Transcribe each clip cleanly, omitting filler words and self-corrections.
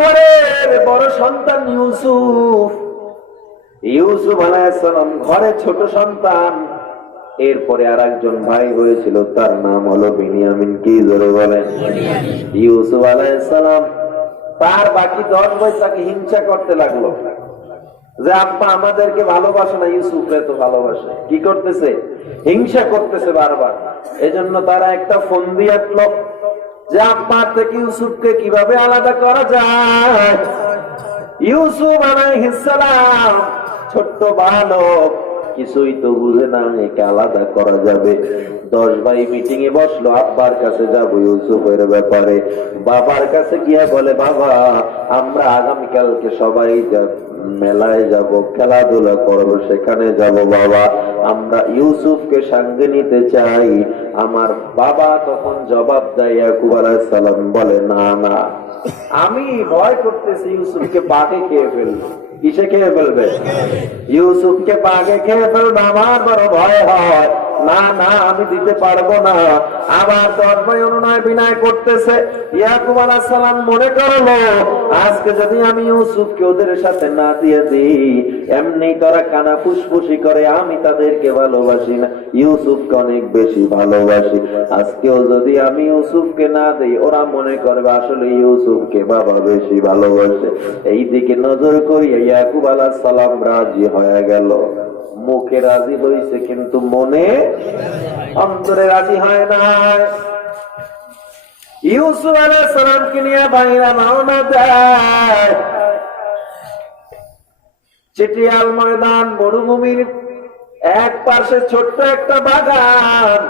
ঘরের বড় সন্তান ইউসুফ। ইউসুফ আলাইহিস সালাম ঘরে ছোট সন্তান। এরপরে আর একজন ভাই হয়েছিল, তার নাম হলো বিনিয়ামিন। কি জোরে বলেন? ইউসুফ আলাইহিস সালাম তার বাকি 10 ভাই তাকে হিংসা করতে লাগলো যে আব্বা আমাদেরকে ভালোবাসে না, ইউসুফকে তো ভালোবাসে। কি করতেছে? হিংসা করতেছে বারবার। এজন্য তারা একটা ফন্দি আঁটলো যে আব্বার থেকে ইউসুফকে কিভাবে আলাদা করা যায়। ইউসুফ আলাইহিস সালাম ছোট্ট বালক, কিছুই তো বুঝে না একে আলাদা করা যাবে। 10 ভাই মিটিং এ বসলো, আব্বার কাছে যাব ইউসুফের ব্যাপারে। বাবার কাছে গিয়ে বলে, বাবা আমরা আগামীকালকে সবাই মেলায় যাব, খেলাধুলা করবো, সেখানে যাব বাবা, আমরা ইউসুফকে সঙ্গে নিতে চাই। আমার বাবা তখন জবাব দেয়, ইয়াকুব আলাইহিস সালাম বলে, না না, আমি ভয় করতেছি ইউসুফকে বাঘে খেয়ে ফেলবে। কিসে খেয়ে ফেলবে? ইউসুফকে বাঘে খেয়ে ফেলবে, আমার বড় ভয় হয়। না না, আমি দিতে পারবো না। আবার 10 ভাই অনুনয় বিনয় করতেছে। ইয়াকুব আলাইহিস সালাম মনে করলো, আজকে যদি আমি ইউসুফকে ওদের সাথে না দিয়ে দিই, এমনি তারা কানা ফুসফুসি করে আমি তাদেরকে ভালোবাসি না, ইউসুফকে অনেক বেশি ভালোবাসি। আজকেও যদি আমি ইউসুফকে না দিই, ওরা মনে করবে আসলে ইউসুফকে বাবা বেশি ভালোবাসে। এই দিকে নজর করিয়ে ইয়াকুব আলাইহিস সালাম রাজি হয়ে গেল। মুখে রাজি হয়েছে কিন্তু মনে অন্তরে রাজি হয় না। ইউসুফ আলাইহিস সালামকে নিয়ে ভাইরা রওনা দেয়। চিটিয়াল ময়দান, মরুভূমির এক পাশে ছোট্ট একটা বাগান।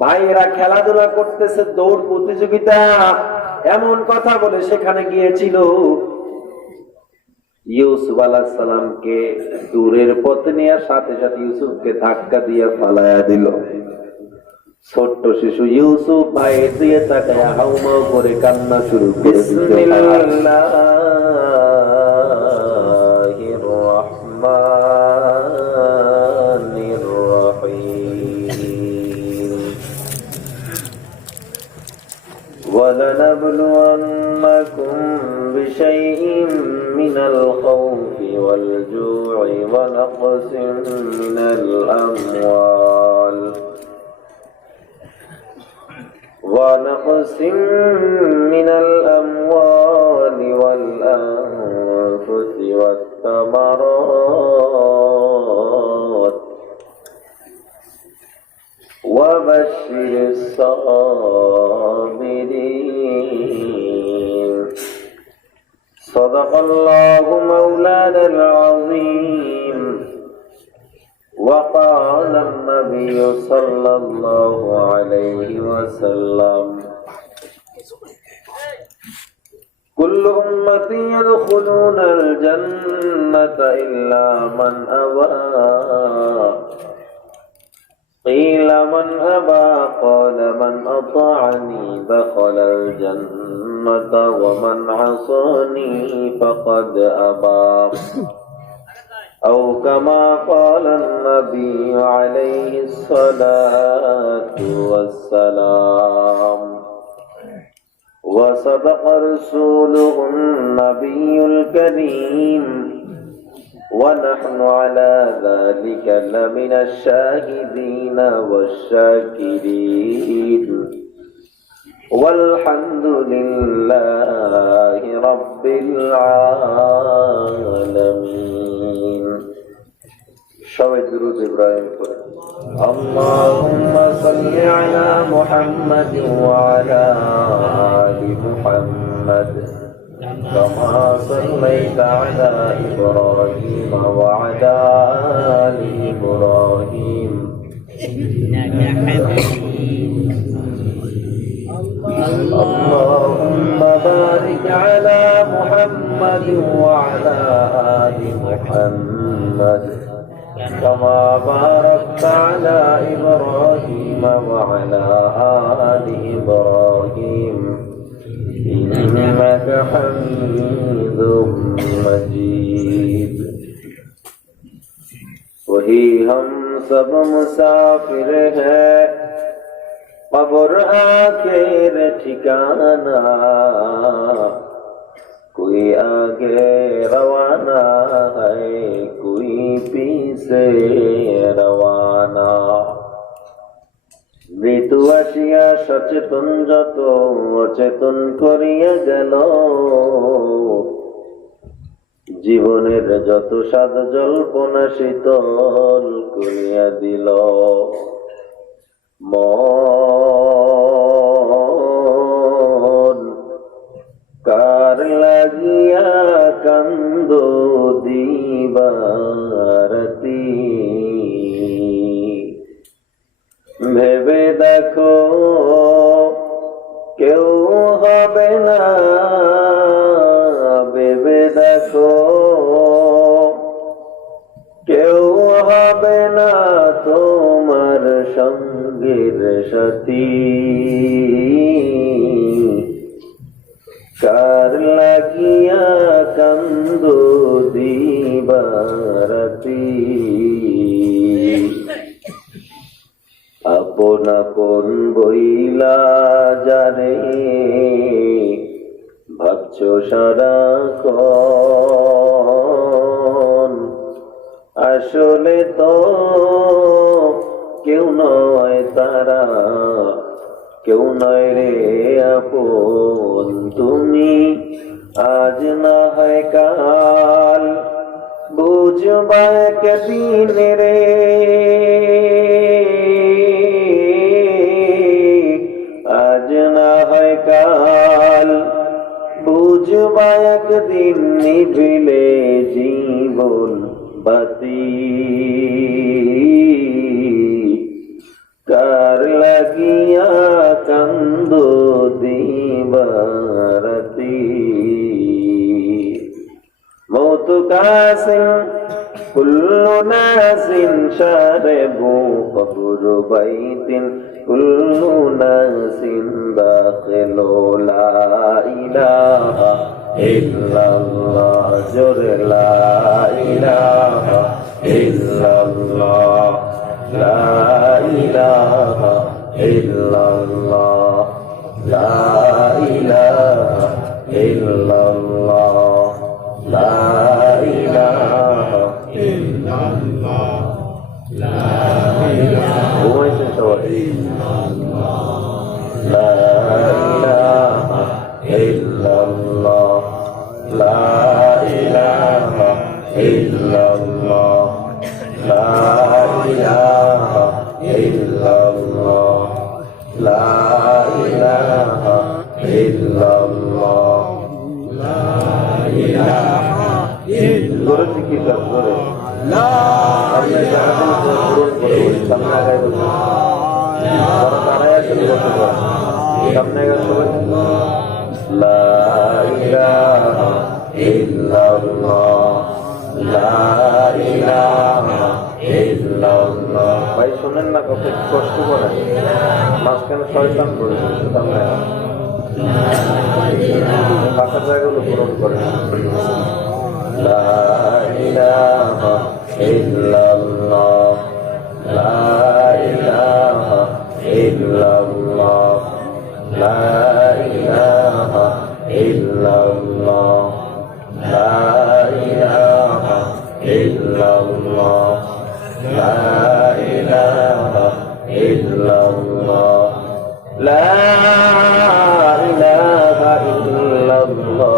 ভাইয়েরা খেলাধুলা করতেছে, দৌড় প্রতিযোগিতা, এমন কথা বলে সেখানে গিয়েছিল। ইউসুফ আলাইহিস সালামকে দূরের পথে নিয়ে সাথে সাথে ইউসুফকে ধাক্কা দিয়ে ফালায়া দিল। ছোট্ট শিশু ইউসুফ ভাইয়ের দিয়ে তাকায়া হাউমাউ করে কান্না শুরু করে দিল। বিসমিল্লাহির রাহমানির রাহিম। ওয়ালানাবলুওয়ান্নাকুম বিশাইইন মিনাল খাউফি ওয়াল জু'i ওয়া নাকসিন মিনাল আমওয়াল ونقص من الأموال والأنفس والثمرات وبشر الصابرين صدق الله مولانا العظيم وقال النبي صلى الله عليه وسلم كل أمتي يدخلون الجنة إلا من أبى قيل من أبى قال من أطاعني دخل الجنة ومن عصاني فقد أبى أو كما قال النبي عليه الصلاة والسلام وصدق رسوله النبي الكريم ونحن على ذلك لمن الشاهدين والشاكرين والحمد لله رب العالمين সবাই দুরূদ ইব্রাহিম পড়ে আল্লাহুম্মা সাল্লি আলা মুহাম্মাদ ওয়া আলা আলি মুহাম্মাদ কামা সাল্লাইতা আলা ইব্রাহিম ওয়া আলা আলি ইব্রাহিম ইন্নাকা হামিদুম اللهم بارك على محمد وعلى آل محمد كما باركت على إبراهيم وعلى آل إبراهيم إنك حميد مجيد वही हम सब मुसाफिर हैं কবর আখের ঠিকানা, कोई आगे रवाना है कोई पीछे रवाना। মৃত্যু আসিয়া সচেতন যত অচেতন করিয়া গেল, জীবনের যত স্বাদ জল্পনা শীতল করিয়া দিল। মন কার লাগিয়া কান্দ দিবারাতি, ভেবে দেখো কেউ হবে না, ভেবে দেখো কেউ হবে না তোমার সঙ্গের সাথী। কার লাগিয়া কান্দ দিবারাতি, আপন আপন বইলা জানে ভাবছ সারাক্ষণ, আসলে তো কেউ নয় তারা, কেউ নয় রে আপন। তুমি আজ না হয় কাল বুঝবা একদিন রে, আজ না হয় কাল বুঝবা একদিন, নিভিলে জীবন বাতি। কার লাগিয়া কান্দ দিবারাতি, মৌত কাসিন কুল্লু নাসিন শারিবু কবর বাইতিন কুল্লু নাসিন দাখিলু লা ইলাহা ইল্লাল্লাহ, জোরে লা ইলাহা ইল্লাল্লাহ, লা ইলাহা ইল্লাল্লাহ, লা ইলাহা ইল্লাল্লাহ, লা ইলাহা ইল্লাল্লাহ, লা ইলাহা ইল্লাল্লাহ, লা ইলাহা ইল্লাল্লাহ, লা ইলাহা ইল্লাল্লাহ, লা ইলাহা ইল্লাল্লাহ, লা ইলাহা ইল্লাল্লাহ, লা ইলাহা ইল্লাল্লাহ। আপনি সারাদিন পূরণ করে সামনে আগায় বলুন, দাঁড়ায় আসেন বসে করেন সামনে আগায় সবাই, লা ইলাহা ইল্লাল্লাহ, লা ইলাহা ইল্লাল্লাহ। ভাই শোনেন না, কত কষ্ট করেন, মাঝখানে শয়তান করে সামনে পাখার জায়গাগুলো পূরণ করেন। লা ইলাহা ইল্লাল্লাহ, লা ইলাহা ইল্লাল্লাহ, লা ইলাহা ইল্লাল্লাহ, লা ইলাহা ইল্লাল্লাহ, লা ইলাহা ইল্লাল্লাহ, লা ইলাহা ইল্লাল্লাহ,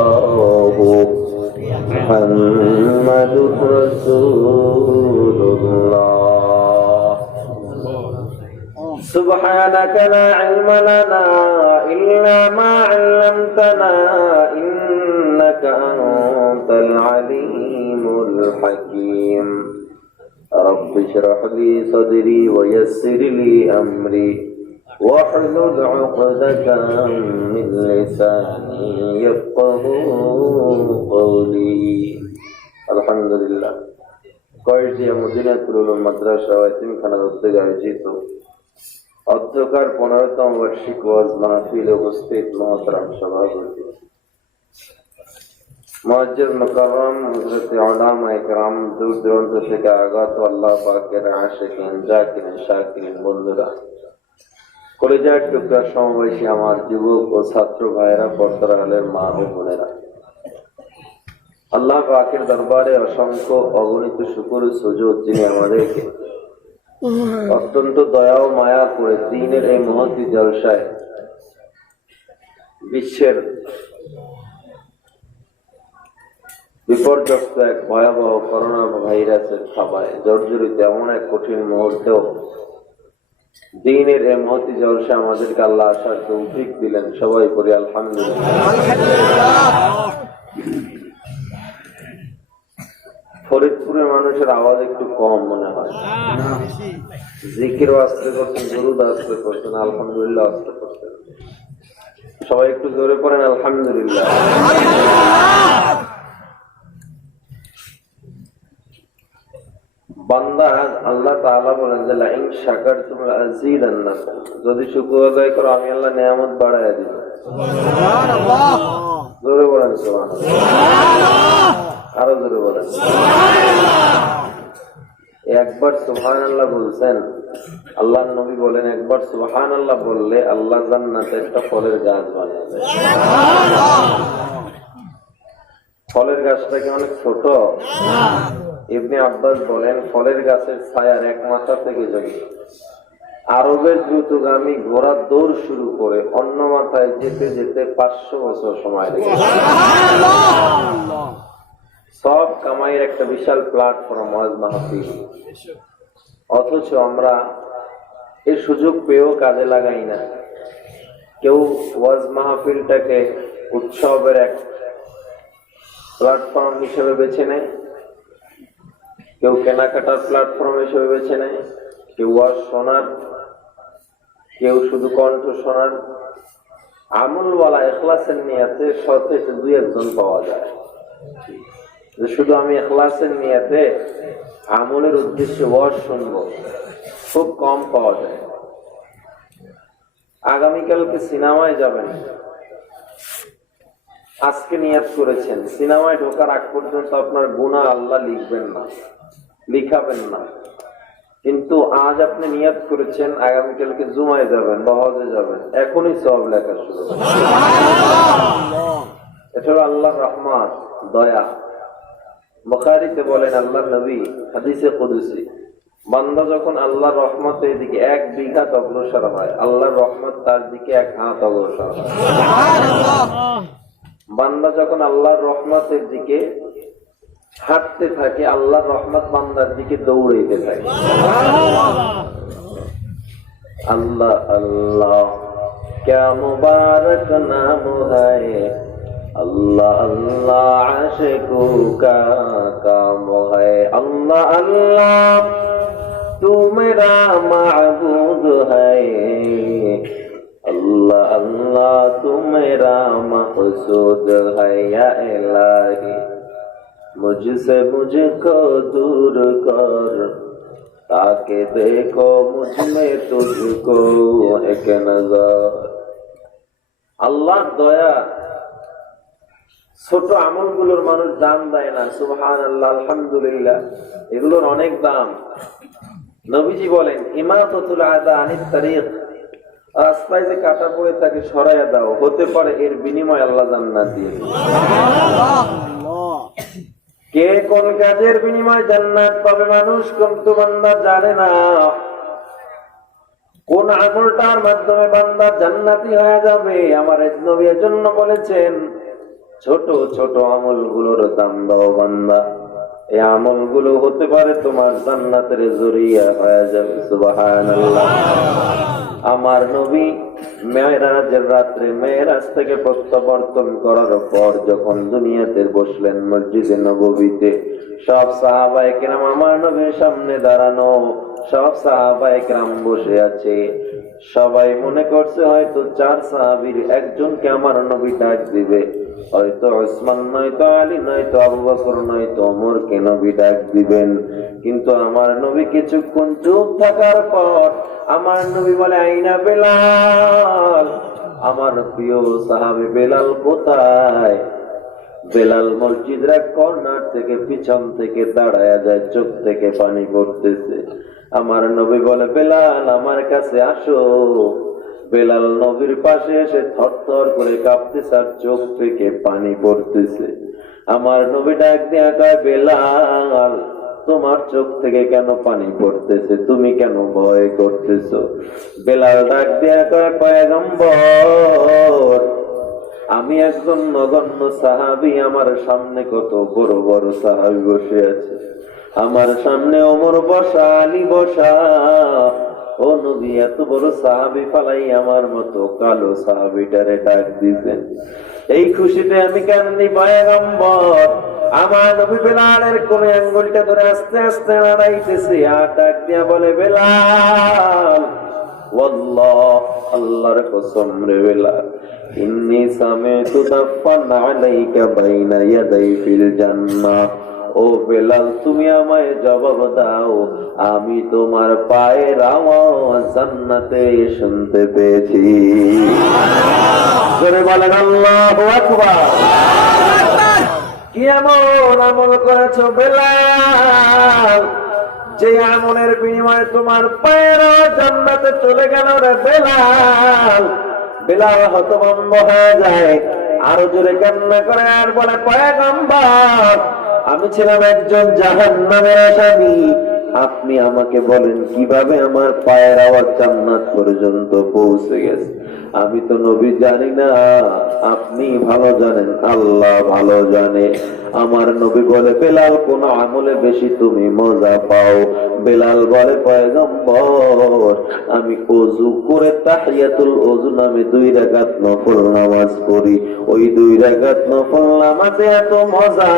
মুহাম্মাদুর রাসূলুল্লাহ। সুবহানাকা লা ইলমা লানা ইল্লা মা 'আল্লামতানা ইন্নাকা আনতাল আলীমুল হাকীম। রব্বি ইশরাহ লি সাদরি ওয়া ইয়াসসির লি আমরি واحلل عقدة من لساني يفقهوا قولي। আলহামদুলিল্লাহ। কয়েকদিয়া মদিনাতুল উলুম মাদ্রাসা ও এতিমখানা উদ্যোগে আয়োজিত অধ্যকার 15তম বার্ষিক ওয়াজ মাহফিলে উপস্থিত মহতরম সভাপতি মুআজ্জজ মুকাররম হযরত উলামায়ে কেরাম, দূর দূরান্ত থেকে আগত আল্লাহ পাকের আশিকিন জাকিরিন শাকিরিন বন্ধুরা, কলেজার টুকরা সমাবেশী আমার যুবক ও ছাত্র ভাইয়েরা, পর্দার আলের মা ও বোনেরা, আল্লাহ পাকের দরবারে অসংখ্য অগণিত শুকর ও সুজুদ, যিনি আমাদেরকে অত্যন্ত দয়া ও মায়া করে দ্বীনের এই মহতী জলসায় বিশ্বের বিপর্যস্ত এক ভয়াবহ করোনা ভাইরাসের থাবায় জর্জরিত এমন এক কঠিন মুহূর্তেও দ্বীনের এই মহতী জলসা আমাদেরকে আল্লাহ আসার তৌফিক দিলেন। সবাই করি আলহামদুলিল্লাহ। ফরিদপুরের মানুষের আওয়াজ একটু কম মনে হয়, জিকির আস্তে করছেন, দুরুদ আস্তে করছেন, আলহামদুলিল্লাহ আস্তে করছেন। সবাই একটু জোরে পড়েন আলহামদুলিল্লাহ। বান্দা আল্লাহ তাআলা বলেন যে লাইন শাকারতুম লাযীদান্নাকুম, যদি শুকর আদায় করো আমি আল্লাহ নিয়ামত বাড়ায়া দিব। সুবহানাল্লাহ। জোরে বলেন সুবহানাল্লাহ। আরো জোরে বলেন সুবহানাল্লাহ। একবার সুবহানাল্লাহ বলছেন, আল্লাহর নবী বলেন একবার সুবহানাল্লাহ বললে আল্লাহ জান্নাতে একটা ফলের গাছ বানিয়ে দেয়। সুবহানাল্লাহ। ফলের গাছটা কি অনেক ছোট? ইবনে আব্বাস বলেন ফলের গাছের ছায়ার এক মাথা থেকে যদি আরবের দ্রুতগামী ঘোড়ার দৌড় শুরু করে অন্য মাথায় যেতে যেতে 500 বছর সময় লেগে সব কামাইয়ের একটা বিশাল প্ল্যাটফর্ম ওয়াজ মাহফিল। অথচ আমরা এই সুযোগ পেয়েও কাজে লাগাই না। কেউ ওয়াজ মাহফিলটাকে উৎসবের এক প্ল্যাটফর্ম হিসেবে বেছে নেয়, কেউ কেনাকাটার প্ল্যাটফর্ম হিসেবে বেছে নেয়, কেউ ওয়াজ শোনার, কেউ শুধু কণ্ঠ শোনার। আমলওয়ালা ইখলাসের নিয়াতে শতে 2-1 পাওয়া যায়, যে শুধু আমি ইখলাসের নিয়াতে আমলের উদ্দেশ্যে ওয়াজ শুনবো, খুব কম পাওয়া যায়। আগামীকালকে সিনেমায় যাবেন, আজকে নিয়াত করেছেন, সিনেমায় ঢোকার আগ পর্যন্ত আপনার গুনাহ আল্লাহ লিখবেন না, লিখাবেন না। কিন্তু আজ আপনি নিয়াত করেছেন আগামীকালকে জুমায় যাবেন বা হজে যাবেন, এখনই সওয়াব লেখা শুরু হবে। এটা হলো আল্লাহর রহমত, দয়া। বুখারীতে বলেন আল্লাহর নবী হাদিসে কুদসি, বান্দা যখন আল্লাহর রহমতের দিকে 1 বিঘা অগ্রসর হয়, আল্লাহর রহমত তার দিকে 1 হাত অগ্রসর হয়। বান্দা যখন আল্লাহর রহমতের দিকে হাঁটতে থাকে, আল্লাহর রহমত বান্দার দিকে দৌড়াইতে থাকে। আল্লাহ আল্লাহ ক্যা মুবারক নাম হ্যায়, আল্লাহ আল্লাহ আশিকো কা কাম হ্যায়। আল্লাহ আল্লাহ তু মেরা মাবুদ হ্যায়, আল্লাহ আল্লাহ তু মেরা মকসুদ হ্যায়। ইয়া ইলাহি मुझसे मुझको दूर कर, ताकि देखो मुझ में तुझको एक नजर। আল্লাহর দয়া। ছোট আমলগুলোর মানুষ দাম দেয় না। সুবহানাল্লাহ, আলহামদুলিল্লাহ, এগুলোর অনেক দাম। নবীজি বলেন ইমাতাতুল আযা আনিত তারিক, রাস্তায় যে কাটা পড়ে তাকে সরাইয়া দাও, হতে পারে এর বিনিময়ে আল্লাহ জান্নাত দিয়ে দিবেন। কে কোন কাজের বিনিময়ে জান্নাত পাবে মানুষ কিন্তু বান্দা জানে না। কোন আমলটার মাধ্যমে বান্দা জান্নাতি হয়ে যাবে আমার নবী এজন্য বলেছেন ছোট ছোট আমলগুলোর দাম দাও বান্দা, এই আমলগুলো হতে পারে তোমার জান্নাতের জরিয়া হয়ে যাবে। সুবহানাল্লাহ। আমার নবী মেরাজের রাত্রে মেরাজ থেকে প্রত্যাবর্তন করার পর যখন দুনিয়াতে বসলেন মসজিদে নববীতে, সব সাহাবায়ে কেরাম আমার নবীর সামনে দাঁড়ানো, সব সাহাবায়ে কেরাম বসে আছে। সবাই মনে করছে হয়তো 4 সাহাবীর একজনকে আমার নবী ডাক দিবে, হয়তো ওসমান নয়তো আলী নয়তো আবু বকর নয়তো ওমরকে নবী ডাক দিবেন। কিন্তু আমার নবী কিছুক্ষণ চুপ থাকার পর আমার নবী বলে আইনা বেলাল, আমার প্রিয় সাহাবী বেলাল কোথায়? বেলাল মসজিদের কর্নার থেকে পিছন থেকে দাঁড়ায়া যায়, চোখ থেকে পানি পড়তেছে। আমার নবী বলে বেলাল আমার কাছে আসো। বেলাল নবীর পাশে এসে থরথর করে কাঁপতেছে আর চোখ থেকে পানি পড়তেছে। আমার নবী ডাক দিয়া কয়, বেলাল তোমার চোখ থেকে কেন পানি পড়তেছে, তুমি কেন ভয় করতেছো? বেলাল ডাক দিয়া কয়, পয়গম্বর আমি একজন নগণ্য সাহাবী, আমার সামনে কত বড় বড় সাহাবী বসে আছে, আমার সামনে ওমর বসা, আলী বসা, ও নবী এত বড় সাহাবী ফালাই আমার মতো কালো সাহাবীটারে ডাক দিবেন, এই খুশিতে আমি কান্দি পয়গম্বর। আমার নবী বেলালের কোন আঙ্গুলটা ধরে আস্তে আস্তে নাড়াইতেছে আর ডাক দিয়া বলে, বেলাল ওয়াল্লাহ আল্লাহর কসম রে বেলাল, ইন্নী সামি'তু দাফান আলাইকা বাইনা ইয়াদাই ফিল জান্নাহ। ও বেলাল তুমি আমায় জবাব দাও, আমি তোমার পায়ের আওয়াজ জান্নাতে শুনতে পেয়েছি। জোরে বলেন আল্লাহু আকবার। কি এমন আমল করেছো বেলাল, যে আমলের বিনিময়ে তোমার পায়ের আওয়াজ জান্নাতে চলে গেল রে বেলাল? বেলাল হতভম্ব হয়ে যায়, আরো জোরে কান্না করে আর বলে, পয়গম্বর আমি ছিলাম একজন জাহান্নামের আসামি, আপনি আমাকে বলেন কিভাবে আমার পায়ের আওয়াজ জান্নাত পর্যন্ত পৌঁছে গেছে? আমি তো নবী জানি না, আপনি ভালো জানেন, আল্লাহ ভালো জানে। আমার নবী বলে, বেলাল কোন আমলে বেশি তুমি মজা পাও? বেলাল বলে, পয়গম্বর আমি ওযু করে তাহিয়াতুল ওযু নামে 2 রাকাত নফল নামাজ পড়ি, ওই 2 রাকাত নফল নামাজে এত মজা,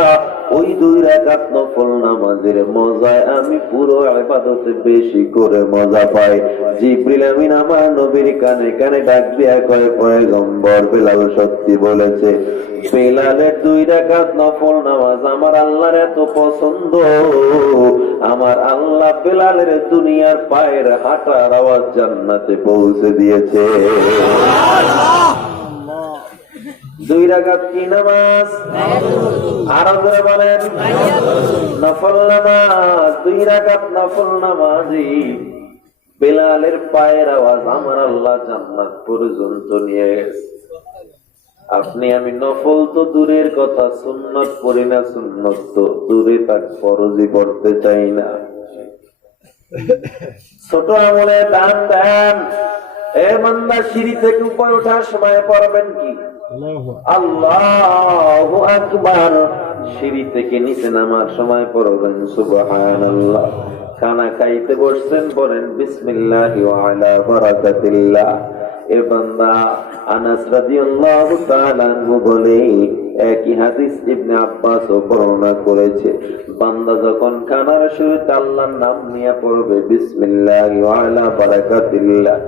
ওই 2 রাকাত নফল নামাজের মজায় আমি পুরো ইবাদতে বেশি করে মজা পাই। জিবরিল আমিন আমার নবীর কানে কানে ডাক দিয়া কয়, পয়গম্বর বেলাল সত্যি বলেছে, বেলালের 2 রাকাত নফল নামাজ আমার আল্লাহর এত পছন্দ, আমার আল্লাহ বেলালের দুনিয়ার পায়ের হাঁটার আওয়াজ জান্নাতে পৌঁছে দিয়েছে। 2 রাকাত কি নামাজ? আরো জোরে বলেন, নফল নামাজ। 2 রাকাত নফল নামাজই বেলালের পায়ের আওয়াজ আমার আল্লাহ জান্নাত পর্যন্ত নিয়ে গেছে। আপনি আমি নফল তো দূরের কথা, সুন্নত পড়ি না, সুন্নত তো দূরে থাক, ফরজই পড়তে চাই না। ছোট আমলে দান দেন। এ বান্দা সিঁড়ি থেকে উপরে ওঠার সময় পড়বেন কি? আল্লাহু আকবার। সিঁড়ি থেকে নিচে নামার সময় পড়বেন সুবহানাল্লাহ। খানা খাইতে বসছেন বলেন বিসমিল্লাহি ওয়া আলা বারাকাতিল্লাহ। এ বান্দা আনাস রাদিয়াল্লাহু তাআলা আনহু বলে, একই হাদিস ইবনে আব্বাস বর্ণনা করেছে, বান্দা যখন খানার শুরুতে আল্লাহর নাম নিয়ে পড়বে বিসমিল্লাহি ওয়া আলা বারাকাতিল্লাহ,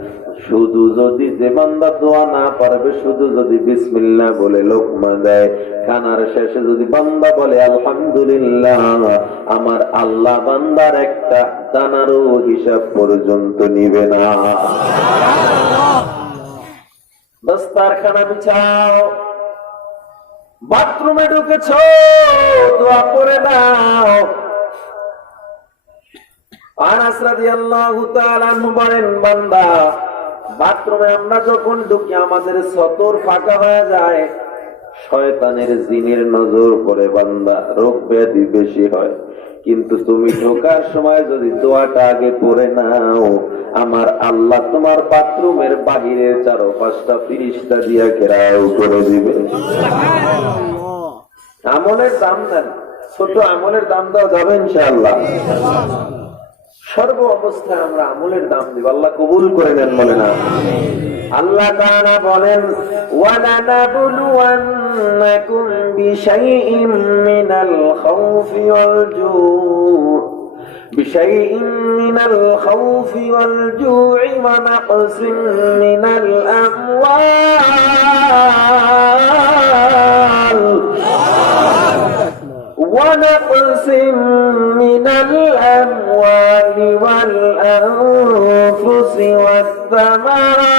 শুধু যদি যে বান্দা দোয়া না পারবে, শুধু যদি বিসমিল্লাহ বলে লোকমা দেয়, খানার শেষে যদি বান্দা বলে আলহামদুলিল্লাহ, আমার আল্লাহ বান্দার একটা দানারও হিসাব পর্যন্ত নিবে না। দস্তারখানা বিছাও, বাথরুমে ঢুকেছ, দোয়া করে দাও। আনাস রাদিয়াল্লাহু তাআলা আনহু বলেন, বান্দা বাথরুমে আমরা যখন ঢুকি আমাদের সতর ফাঁকা হয়ে যায়, শয়তানের জিনের নজর পড়ে, বান্দা রোগ ব্যাধি বেশি হয়। কিন্তু তুমি ঢোকার সময় যদি দোয়াটা আগে পড়ে নাও, আমার আল্লাহ তোমার বাথরুমের বাহিরের 4-5টা ফিরিস্তা দিয়া ঘেরাও করে দিবে। আমলের দাম দেন, ছোট আমলের দাম দেওয়া যাবে ইনশাআল্লাহ। সর্ব অবস্থায় আমরা আমলের দাম দিব, আল্লাহ কবুল করে নেন, বলে না। আল্লাহ তাআলা বলেন, ওয়ালানাবলুওয়ান্নাকুম বিশাইইম মিনাল খাউফি ওয়াল জু' বিশাইইম মিনাল খাউফি ওয়াল জু'i ওয়া নাকসিম মিনাল আমওয়াল ونقص من الأموال والأنفس والثمرات।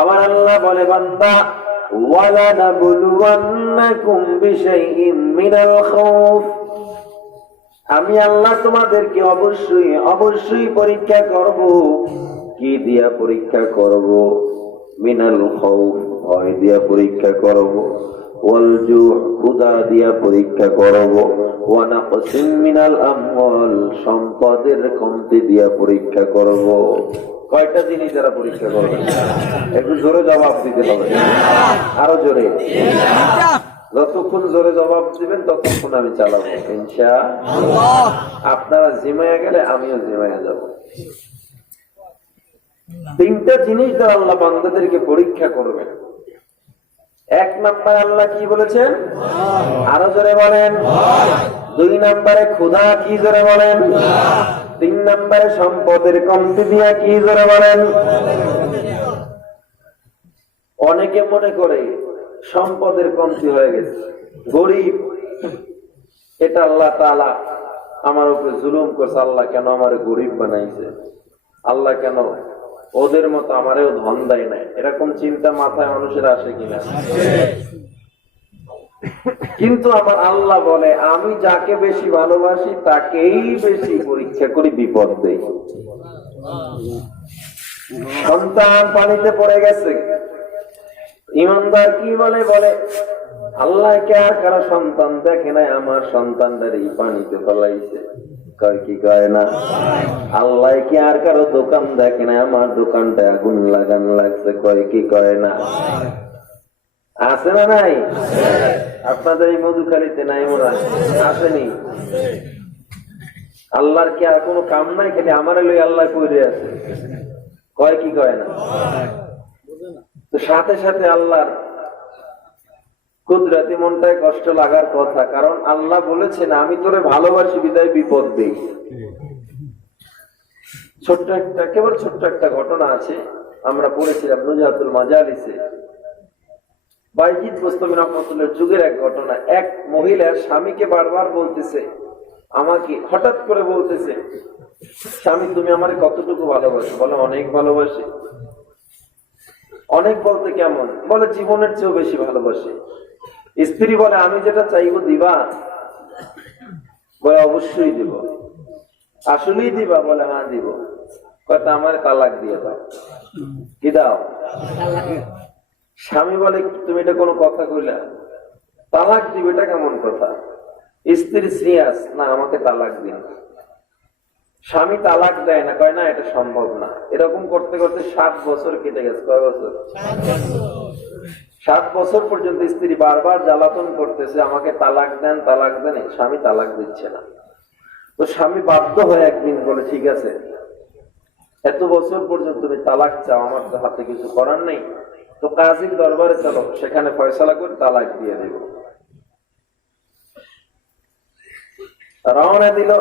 আমার আল্লাহ বলে, বান্দা ولنبلونكم بشيء من الخوف, আমি আল্লাহ তোমাদেরকে অবশ্যই অবশ্যই পরীক্ষা করব। কি দিয়া পরীক্ষা করব? মিনাল খাউফ, ভয় দিয়া পরীক্ষা করব। ওয়াল জু, ক্ষুধা দিয়া পরীক্ষা করব। ওয়া নাকসিম মিনাল আমওয়াল, সম্পদের কমতি দিয়া পরীক্ষা করব। কয়টা জিনিস দ্বারা পরীক্ষা করবে? একটু জোরে জবাব দিতে হবে, আরো জোরে। যতক্ষণ জোরে জবাব দিবেন ততক্ষণ আমি চালাবো ইনশাআল্লাহ। আপনারা জিমাইয়া গেলে আমিও জিমাইয়া যাব। তিনটা জিনিস দ্বারা আল্লাহ বান্দাদেরকে পরীক্ষা করবেন। এক নাম্বার আল্লাহ কি বলেছেন? আরো জোরে বলেন। দুই নাম্বারে ক্ষুধা, কি জোরে বলেন। তিন নাম্বারে সম্পদের কমতি দিয়া, কি জোরে বলেন। অনেকে মনে করে সম্পদের কমতি হয়ে গেছে, গরিব, এটা আল্লাহ তাআলা আমার উপরে জুলুম করছে, আল্লাহ কেন আমার গরিব বানাইছে, আল্লাহ কেন ওদের মতো আমারেও ধন দেয় নাই, এরকম চিন্তা মাথায় মানুষের আসে কিনা? কিন্তু আমার আল্লাহ বলে, আমি যাকে বেশি ভালোবাসি তাকেই বেশি পরীক্ষা করি, বিপদ দেই। সন্তান পানিতে পড়ে গেছে, ইমানদার কি বলে? বলে আল্লাহ কে আর কারো সন্তান দেখে নাই, আমার সন্তানটার এই পানিতে ফেলাইছে। কয় কি কয় না? আল্লাহ কি আর কারো দোকান দেখে নাই, আমার দোকানটা আগুন লাগান লাগছে। কয় কি কয় না? আছে না নাই? আপনাদের এই মধুখালীতে নাই মোরা আসেনি? আল্লাহর কি আর কোনো কাম নাই? খালি আমার লই আল্লাহ কইরে আছে। কয় কি কয় না? তো সাথে সাথে আল্লাহর কুদরতি মনটায় কষ্ট লাগার কথা, কারণ আল্লাহ বলেছেন আমি তোরে ভালোবাসি বিদায় বিপদ দেই। কেবল ছোট্ট একটা ঘটনা আছে, আমরা পড়েছিলাম নুজাতুল মাজালিসে, বাইজিদ বুস্তামি রহমাতুল্লাহর যুগের এক ঘটনা। এক মহিলা স্বামীকে বারবার বলতেছে, আমাকে হঠাৎ করে বলতেছে, স্বামী তুমি আমার কতটুকু ভালোবাসো? বলে অনেক ভালোবাসি। অনেক বলতে কেমন? বলে জীবনের চেয়েও বেশি ভালোবাসি। স্ত্রী বলে আমি যেটা চাইবো দিবা? বলে অবশ্যই দিব। আসলেই দিবা? বলে হ্যাঁ দিব। কথা আমার তালাক দিয়ে দাও। কি দাও? স্বামী বলে তুমি এটা কোনো কথা কইলা? তালাক দিবে, এটা কেমন কথা? স্ত্রী সিরিয়াস, না আমাকে তালাক দিন। স্বামী তালাক দেয় না, কয় না এটা সম্ভব না। এরকম করতে করতে 7 বছর কেটে গেছে। কয় বছর? 7 বছর পর্যন্ত স্ত্রী বারবার জ্বালাতন করতেছে, আমাকে তালাক দেন তালাক দেন, স্বামী তালাক দিচ্ছে না। তো স্বামী বাধ্য হয়ে একদিন বলে ঠিক আছে, এত বছর পর্যন্ত তুমি তালাক চাও, আমার তো হাতে কিছু করার নেই, তো কাজীর দরবারে চলো, সেখানে ফয়সালা করে তালাক দিয়ে দেব। রওনা দিল।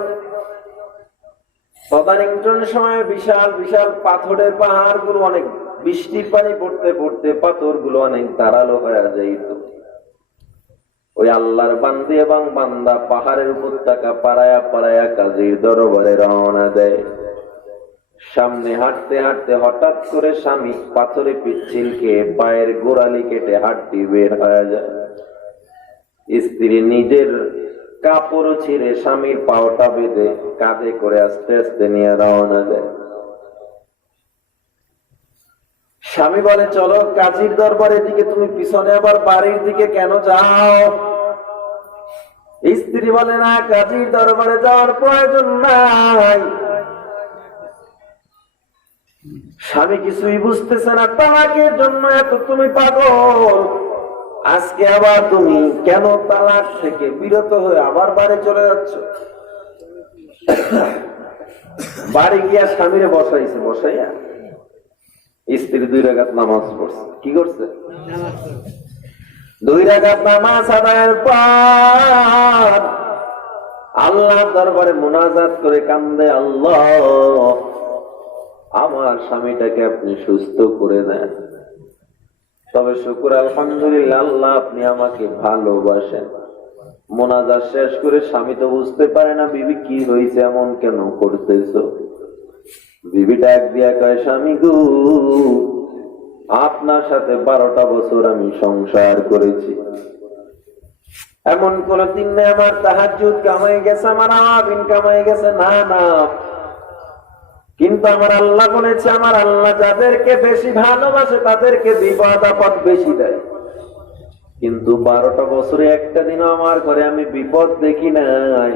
তদানীন্তন সময়ে বিশাল বিশাল পাথরের পাহাড় গুলো, অনেক বৃষ্টির পানি পড়তে পড়তে পাথর গুলো অনেক ধারালো হয়ে যাইত। ওই আল্লাহর বান্দি এবং বান্দা পাহাড়ের উপত্যকা পাড়ায়া পাড়ায়া কাজীর দরবারে রওনা দেয়। সামনে হাঁটতে হাঁটতে হঠাৎ করে স্বামী পাথরে পিচ্ছিলকে পায়ের গোড়ালি কেটে হাড্ডি বের হয়ে যায়। স্ত্রী নিজের কাপড় ছিঁড়ে স্বামীর পাওটা বেঁধে কাঁধে করে আস্তে আস্তে নিয়ে রওনা দেয়। স্বামী বলে চলো কাজীর দরবারের দিকে, তুমি পিছনে আবার বাড়ির দিকে কেন যাও? স্ত্রী বলে না, কাজীর দরবারে যাওয়ার প্রয়োজন নাই। স্বামী কিছুই বুঝতেছে না, তালাকের জন্য এত তুমি পাগল, আজকে আবার তুমি কেন তালাক থেকে বিরত হয়ে আবার বাড়ি চলে যাচ্ছ? বাড়ি গিয়া স্বামীরে বসাইছে, বসাইয়া স্ত্রী 2 রাকাত নামাজ পড়ছে। কি করছে? 2 রাকাত নামাজ আদায়ের পর আল্লাহর দরবারে মুনাজাত করে কান্দে, আল্লাহ আমার স্বামীটাকে আপনি সুস্থ করে দেন। তবে শুকর আলহামদুলিল্লাহ, আল্লাহ আপনি আমাকে ভালোবাসেন। মোনাজাত শেষ করে স্বামী তো বুঝতে পারে না বিবি কি হয়েছে, এমন কেন করতেছো? বিবি ডাক দিয়া কয়, স্বামী গো, আপনার সাথে 12টা বছর আমি সংসার করেছি, এমন কোন দিন নেই আমার তাহাজ্জুদ কামাই গেছে, আমার আওয়াবিন কামাই গেছে, না না। কিন্তু আমার আল্লাহ বলেছে, আমার আল্লাহ যাদেরকে বেশি ভালোবাসে তাদেরকে বিপদ আপদ বেশি দেয়। কিন্তু 12টা বছরে একটা দিনও আমার ঘরে আমি বিপদ দেখি নাই।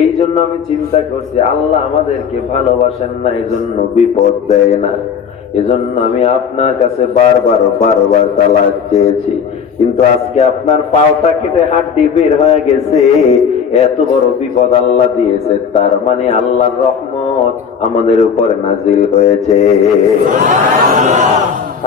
এই জন্য আমি চিন্তা করছি, আল্লাহ আমাদেরকে ভালোবাসেন না, এই জন্য বিপদ দেয় না। এজন্য আমি আপনার কাছে বারবার তালাক চেয়েছি। কিন্তু আজকে আপনার পাওটা কেটে হাড্ডি বের হয়ে গেছে, এত বড় বিপদ আল্লাহ দিয়েছে, তার মানে আল্লাহর রহমত আমাদের উপরে নাজিল হয়েছে।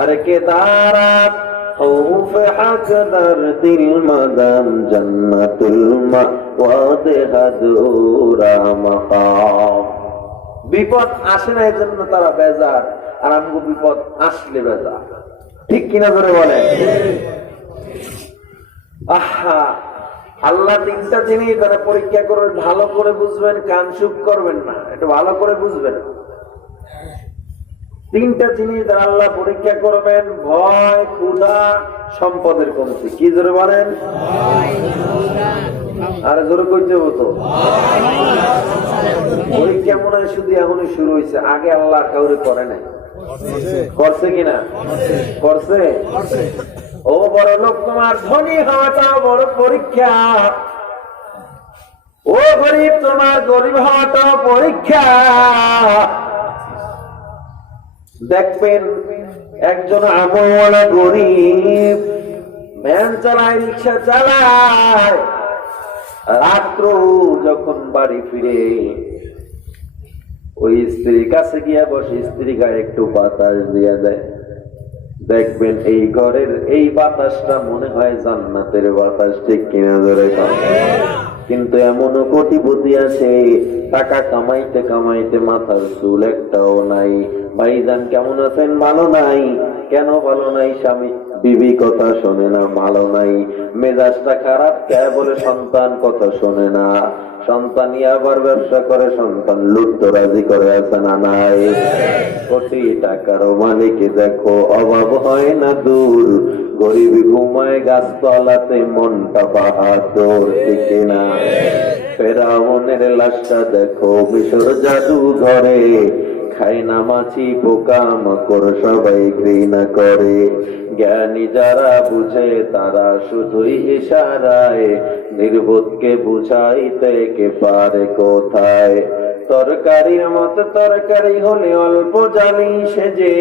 আরে কে দারাত خوف حق در دل مدام جنت المأواد حضورا مقام। বিপদ আসে না এজন্য তারা বেজার, আর আমগো বিপদ আসলে বেজার। ঠিক কিনা ধরে বলেন? আহা, আল্লাহ 3টা জিনিস দ্বারা পরীক্ষা করবেন, ভালো করে বুঝবেন, কান চুপ করবেন না, একটু ভালো করে বুঝবেন। 3টা জিনিস দ্বারা আল্লাহ পরীক্ষা করবেন, ভয়, ক্ষুধা, সম্পদের কমতি। কি জোরে বলেন? আরে জোরে কই যাবো তো? পরীক্ষা মনে হয় শুধু এখনই শুরু হয়েছে, আগে আল্লাহ কাউরে করে নাই। করছে কিনা? করছে। ও বড় লোক, তোমার ধনী হওয়াটাও বড় পরীক্ষা। ও গরিব, তোমার গরিব হওয়াটাও পরীক্ষা। দেখবেন একজন আমলওয়ালা গরিব ভ্যান চালায়, রিক্সা চালায়, রাত্র যখন বাড়ি ফিরে ওই স্ত্রীর কাছে গিয়া বসে, স্ত্রী গায়ে একটু বাতাস দিয়া দেয়। দেখবেন এই ঘরের এই বাতাসটা মনে হয় জান্নাতের বাতাস। ঠিক কিনা ধরে? কিন্তু এমনও কোটিপতি আছে, টাকা কামাইতে কামাইতে মাথার চুল একটাও নাই। ভাইজান কেমন আছেন? ভালো নাই। কেন ভালো নাই? স্বামী বিবি কথা শোনে না, ভালো নাই। মেজাজটা খারাপ কে? বলে সন্তান কথা শোনে না। সন্তানই আবার ব্যবসা করে, সন্তান লুটতরাজি করে, আছে না নাই? কোটি টাকার মালিক দেখো অভাব হয় না দূর, গরিবী ঘুমায় গাছতলাতে মনটা বাহাদুর। ঠিক না? ফেরাউনের লাশটা দেখো মিশর জাদু ঘরে, খায় না মাছি পোকা মাকড় সবাই ঘৃণা করে। জ্ঞানী যারা বুঝে তারা শুধুই ইশারায়, নির্বোধকে বুঝাইতে কে পারে কোথায়। তরকারির মতো তরকারি হলে অল্প জানি সেজে,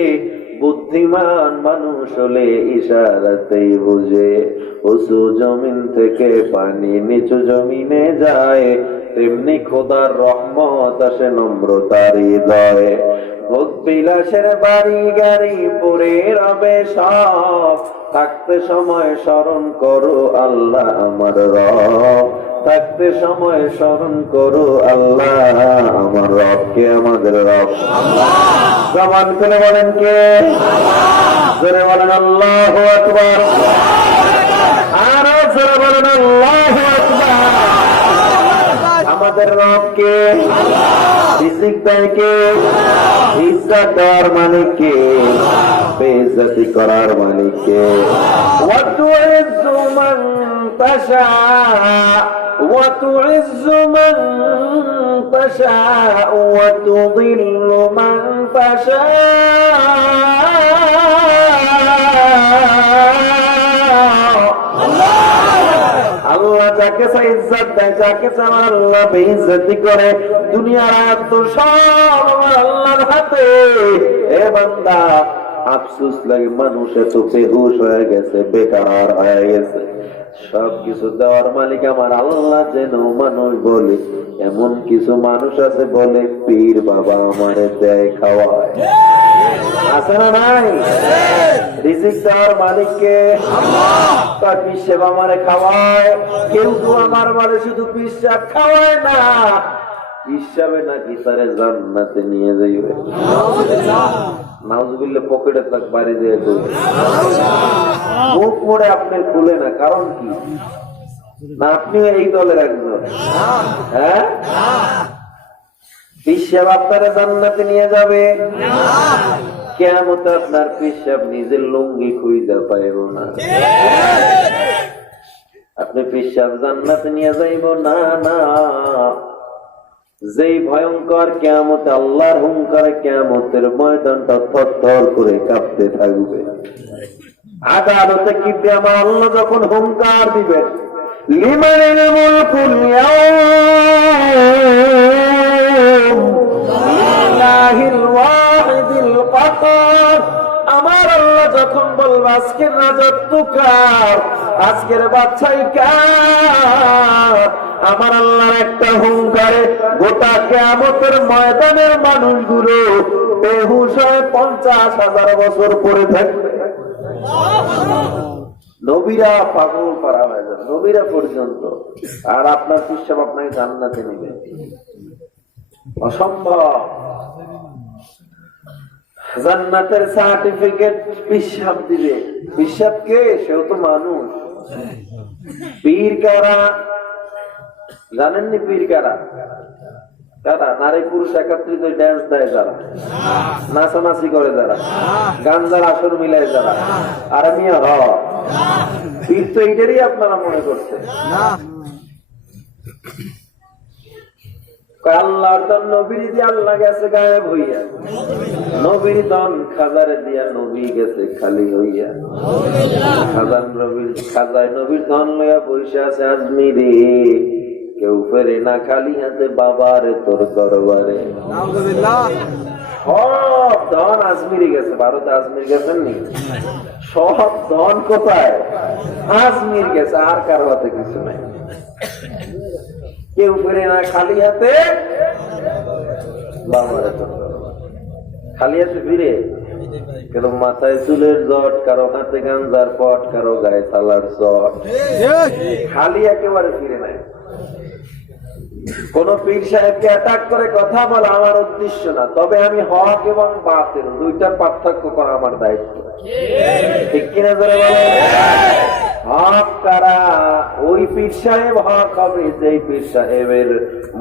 বুদ্ধিমান মানুষ হলে ইশারাতেই বুঝে। উঁচু জমিন থেকে পানি নিচু জমিনে যায়, তেমনি খোদার রহমত আসে নম্রতার হৃদয়ে। ভোগ বিলাসের বাড়ি গাড়ি পড়ে রবে সব, থাকতে সময় স্মরণ করো আল্লাহ আমার রব। থাকতে সময় স্মরণ করো আল্লাহ আমার রব। কে আমাদের রব? জবান খুলে বলেন কে? জোরে বলেন আল্লাহু আকবার। আরো জোরে বলেন আল্লাহু আকবার। আমাদের রব কে? রিজিক দেয় কে? ইজ্জত দেওয়ার মালিক কে? বেইজ্জতি করার মালিক কে? ওয়া তুইজ্জু মান তাশা ওয়া তুইজ্জু মান তাশা ওয়া তুযিল্লু মান তাশা। আল্লাহ যাকে চায় ইজ্জত দেয়, যাকে চায় আমার আল্লাহ বেইজ্জতি করে। দুনিয়ার আয়াত সব আমার আল্লাহর হাতে। এ বান্দা, আফসোস লাগে মানুষ এত বেহুশ হয়ে গেছে, বেকার হয়ে গেছে। সবকিছু দেওয়ার মালিক আমার আল্লাহ যেন মানুষ বলে। এমন কিছু মানুষ আছে বলে পীর বাবা আমারে দেয়, খাওয়ায়। আছে না নাই? রিজিক দেওয়ার মালিককে তার পিসাব আমারে খাওয়ায়। কেউ তো আমার বলে শুধু পিসাব খাওয়ায় না, পিসাবে নাকি তারে জান্নাতে নিয়ে যাইবে। নাউজুবিল্লাহ, পকেটে তাক বাড়ি দিয়ে মুখ মোড়ে আপনি খুলে না, কারণ কি? না আপনি এই দলের একজন? হ্যাঁ, পিসাব আপনারা জান্নাতে নিয়ে যাবে? কিয়ামতে আপনার পিসাব নিজের লুঙ্গি খুঁজে পাইব না। আপনি পেশাব জান্নাতে নিয়ে যাইব না, না, যেই ভয়ঙ্কর কিয়ামতে আল্লাহর হুঙ্কারে কিয়ামতের ময়দানটা থরথর করে কাঁপতে থাকবে। আদালতে কি আমার আল্লাহ যখন হুঙ্কার দিবেন, লিমানিল মুলকুল ইয়াউম লিল্লাহিল ওয়াহিদিল কাহার, আমার আল্লাহ যখন বলবে আজকের রাজত্ব কার, আজকের বাদশাহী কার, আমার আল্লাহর একটা হুঙ্কারে গোটা কিয়ামতের ময়দানের মানুষগুলো বেহুশ হয়ে 50,000 বছর পরে থাকবে। নবীরা পাগল করা হয়ে যাবে, নবীরা পর্যন্ত। আর আপনার পিসাব আপনাকে জান্নাতে নেবে, অসম্ভব। জান্নাতের সার্টিফিকেট পিসাব দিবে। পিসাব কে? সেও তো মানুষ। পীর কারা জানেননি? পীর কারা? কারা? নারী পুরুষ একত্রিত ড্যান্স দেয় যারা, নাচানাচি করে যারা, গাঞ্জার আসর মিলায় যারা, আর আমি পীর তো এইটারই আপনারা মনে করছেন। আল্লাহর দন নবীর দিয়ে আল্লাহ গেছে গায়েব হইয়া, নবীর দন খাজারে দিয়া নবী গেছে খালি হইয়া। খাজান নবীর খাজায় নবীর ধন লইয়া পয়সা আছে আজমিরে, কেউ ফেরে না খালি হাতে বাবারে তোর দরবারে। সব ধন আজমিরে গেছে। ভারতে আজমির গেছেন নি? সব ধন কোথায়? আজমির গেছে, আর কারো হাতে কিছু নাই। কেউ ফেরে না খালি হাতে বাবারে তোর দরবারে। খালি হাতে ফিরে কারো মাথায় চুলের জট, কারো হাতে গাঞ্জার পট, কারো গায়ে সালার চট, খালি একেবারে ফিরে নাই। কোন পীর সাহেবকে অ্যাটাক করে কথা বলা আমার উদ্দেশ্য না, তবে আমি হক এবং বাতিল দুইটার পার্থক্য করা আমার দায়িত্ব। ঠিক কিনা ধরে বলে? হক কারা? ওই পীর সাহেব হক হবে যেই পীর সাহেবের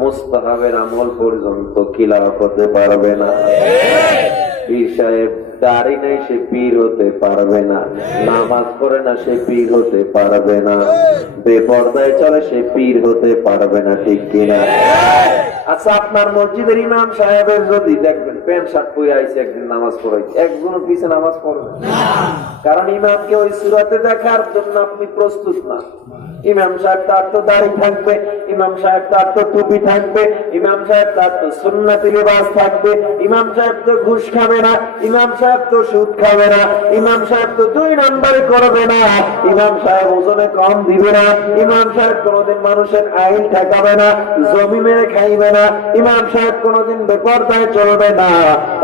মুস্তাহাবের আমল পর্যন্ত খিলাফ হতে পারবে না। পীর সাহেব দাড়ি নেই, সে পীর হতে পারবে না। নামাজ পড়ে না, সে পীর হতে পারবে না। বেপরদায় চলে, সে পীর হতে পারবে না। ঠিক কিনা? আচ্ছা, আপনার মসজিদের ইমাম সাহেবের যদি দেখবেন প্যান্ট শার্ট পরে আইছে, একদিন নামাজ পড়াইছে, একজনের পিছে নামাজ পড়বে না, কারণ ইমামকে ওই সূরাতে দেখার জন্য আপনি প্রস্তুত না। ইমাম সাহেব তার তো দাড়ি থাকবে, ইমাম সাহেব তার তো টুপি থাকবে, ইমাম সাহেব তার তো সুন্নতি লিবাস থাকবে, ইমাম সাহেব তো ঘুষ খাবে না, ইমাম সাহেব তো সুদ খাবে না, ইমাম সাহেব তো 2 নম্বরে করবে না, ইমাম সাহেব ওজনে কম দিবে না, ইমাম সাহেব কোনোদিন মানুষের আইন ঠেকাবে না, জমি মেরে খাইবে না, ইমাম সাহেব কোনোদিন বেপরদায় চলবে না।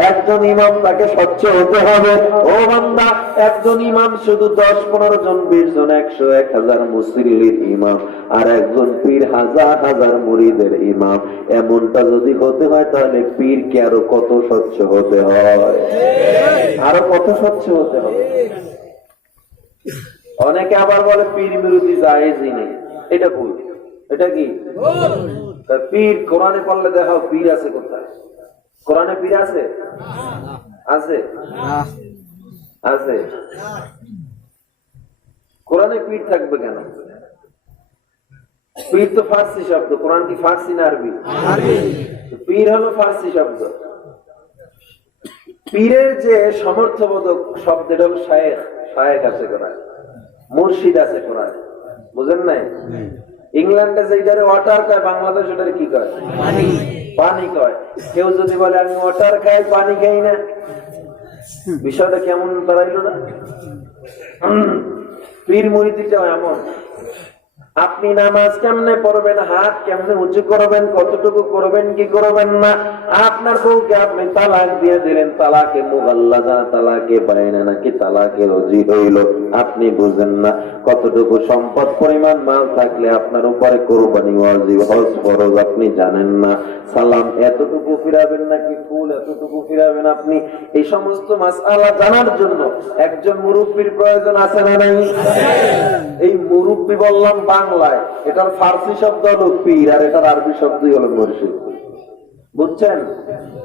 একজন ইমাম, তাকে স্বচ্ছ হতে হবে। ও বান্দা, একজন ইমাম শুধু 10, 15 জন, 20 জন, 100, 1000 মুসল্লির ইমাম, আর একজন পীর হাজার হাজার মুরিদের ইমাম। এমনটা যদি হতে হয় তাহলে পীরকে আরো কত স্বচ্ছ হতে হয়, আরো কত স্বচ্ছ হতে হবে। অনেকে আবার বলে পীর বিরোধী জায়েজই নেই, এটা ভুল। এটা কি? পীর কোরআনে পড়লে দেখাও পীর আছে কোথায়? কোরআনে পীর আছে? আছে? আছে? কোরআনে পীর থাকবে কেন? পীর তো ফার্সি শব্দ। কোরআন কি ফার্সি না আরবি? পীর হলো ফার্সি শব্দ। পীরের যে সমর্থবোধক শব্দটা হলো শায়েখ। শায়েখ আছে কোরআন, মুর্শিদ আছে কোরআন। বুঝেন নাই? ইংল্যান্ডে যেটারে ওয়াটার কয়, বাংলাদেশ ওটারে কি কয়? পানি কয়। কেউ যদি বলে আমি ওয়াটার খাই, পানি খাই না, বিষয়টা কেমন দাঁড়াইলো না? পীর মুরিদিটাও এমন। আপনি নামাজ কেমনে পড়বেন, হাত কেমনে উঁচু করবেন, কতটুকু করবেন, কি করবেন না, আপনার বউকে আপনি তালাক দিয়ে দিলেন, তালাকে মুগাল্লাদা, তালাকে বাইনা নাকি তালাকে রজি হইল, আপনি বুঝেন না। কতটুকু সম্পদ পরিমাণ মাল থাকলে আপনার উপরে কোরবানি ওয়াজিব, হজ ফরজ, আপনি জানেন না। সালাম এতটুকু ফিরাবেন নাকি ফুল এতটুকু ফিরাবেন, আপনি এই সমস্ত মাসআলা জানার জন্য একজন মুরব্বির প্রয়োজন আছে না নাই? এই মুরব্বি বললাম বাংলায়, এটার ফার্সি শব্দ হলো পীর, আর এটার আরবি শব্দই হলো মুর্শিদ। বুঝছেন?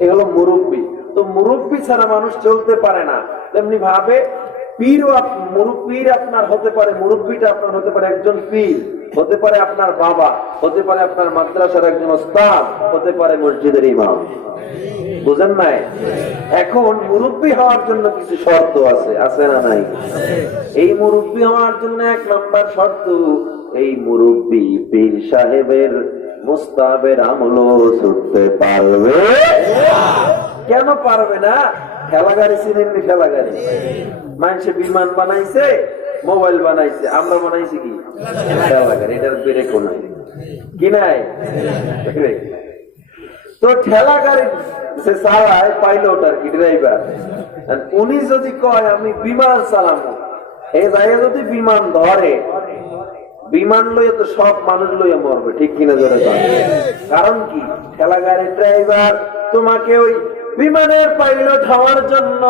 এ হলো মুরব্বি। তো মুরব্বি ছাড়া মানুষ চলতে পারে না। তেমনি ভাবে পীর আপনার হতে পারে, মুরব্বীটা আপনার হতে পারে একজন পীর, হতে পারে আপনার বাবা, হতে পারে আপনার মাদ্রাসার একজন ওস্তাদ, হতে পারে মসজিদের ইমাম। বুঝেন নাই? এখন মুরব্বী হওয়ার জন্য কিছু শর্ত আছে, আছে না নাই? এই মুরব্বী হওয়ার জন্য 1 নম্বর শর্ত, এই মুরব্বী পীর সাহেবের মুস্তাহাবের আমলও ছুটতে পারবে। কেন পারবে না? ঠেলাগাড়ি চিনেন? ঠেলাগাড়ি মানুষে বিমান বানাইছে, মোবাইল বানাইছে, আমরা বানাইছি কি ঠেলাগাড়ি। এটার ব্রেকও নাই, কি নাই? তো ঠেলা গাড়ি সে চালায় পাইলট আর কি, ড্রাইভার। উনি যদি কয় আমি বিমান চালাবো, এই জায়গায় যদি বিমান ধরে, বিমান লইয়া তো সব মানুষ লইয়া মরবে, ঠিক কিনা জোরে কয়? কারণ কি, ঠেলা গাড়ির ড্রাইভার তোমাকে ওই বিমানের পাইলট হওয়ার জন্য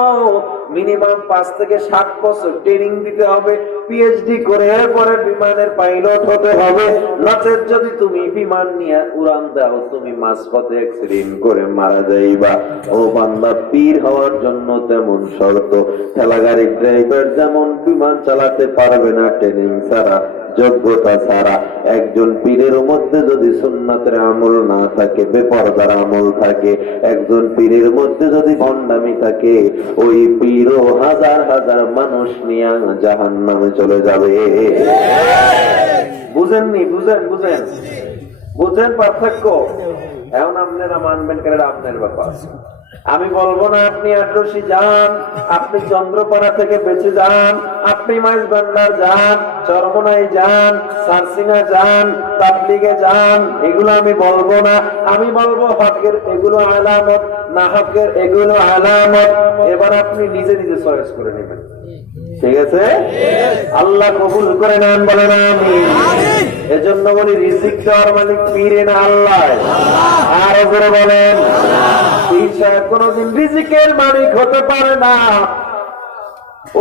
মিনিমাম 5 থেকে 7 বছর ট্রেনিং দিতে হবে, পিএইচডি করে পরে বিমানের পাইলট হতে হবে। নচেত যদি তুমি বিমান নিয়ে উড়ান দাও, তুমি মাঝপথে অ্যাক্সিডেন্ট করে মারা যাইবা। ও বান্দা, পীর হওয়ার জন্য তেমন শর্ত। ঠেলাগাড়ির ড্রাইভার যেমন বিমান চালাতে পারবে না ট্রেনিং ছাড়া, যোগ্যতা ছাড়া। একজন পীরের মধ্যে যদি সুন্নাতের আমল না থাকে, বেপরদার আমল থাকে, একজন পীরের মধ্যে যদি ভণ্ডামি থাকে, ওই পীরও হাজার হাজার মানুষ নিয়ে জাহান্নামে চলে যাবে। বুঝেননি? বুঝেন বুঝেন বুঝেন পার্থক্য? এখন আপনারা মানবেন কেন? আপনার ব্যাপার। আমি বলবো না আপনি আটরশি যান, আপনি চন্দ্রপাড়া থেকে বেঁচে যান, আপনি মাইজবান্ডার যান, চরমনাই যান, সারসিনা যান, তাবলিগে যান, এগুলো আমি বলবো না। আমি বলবো হকের এগুলো আলামত, না হকের এগুলো আলামত। এবার আপনি নিজে নিজে চয়েস করে নেবেন, ঠিক আছে? আল্লাহ কবুল করে নেন, বলেন আমিন। এজন্য বলি, রিজিক দেওয়ার মালিক পীরে না আল্লাহ। আর উপরে বলেন, পীর সাহেব কোনদিন রিজিকের মালিক হতে পারে না।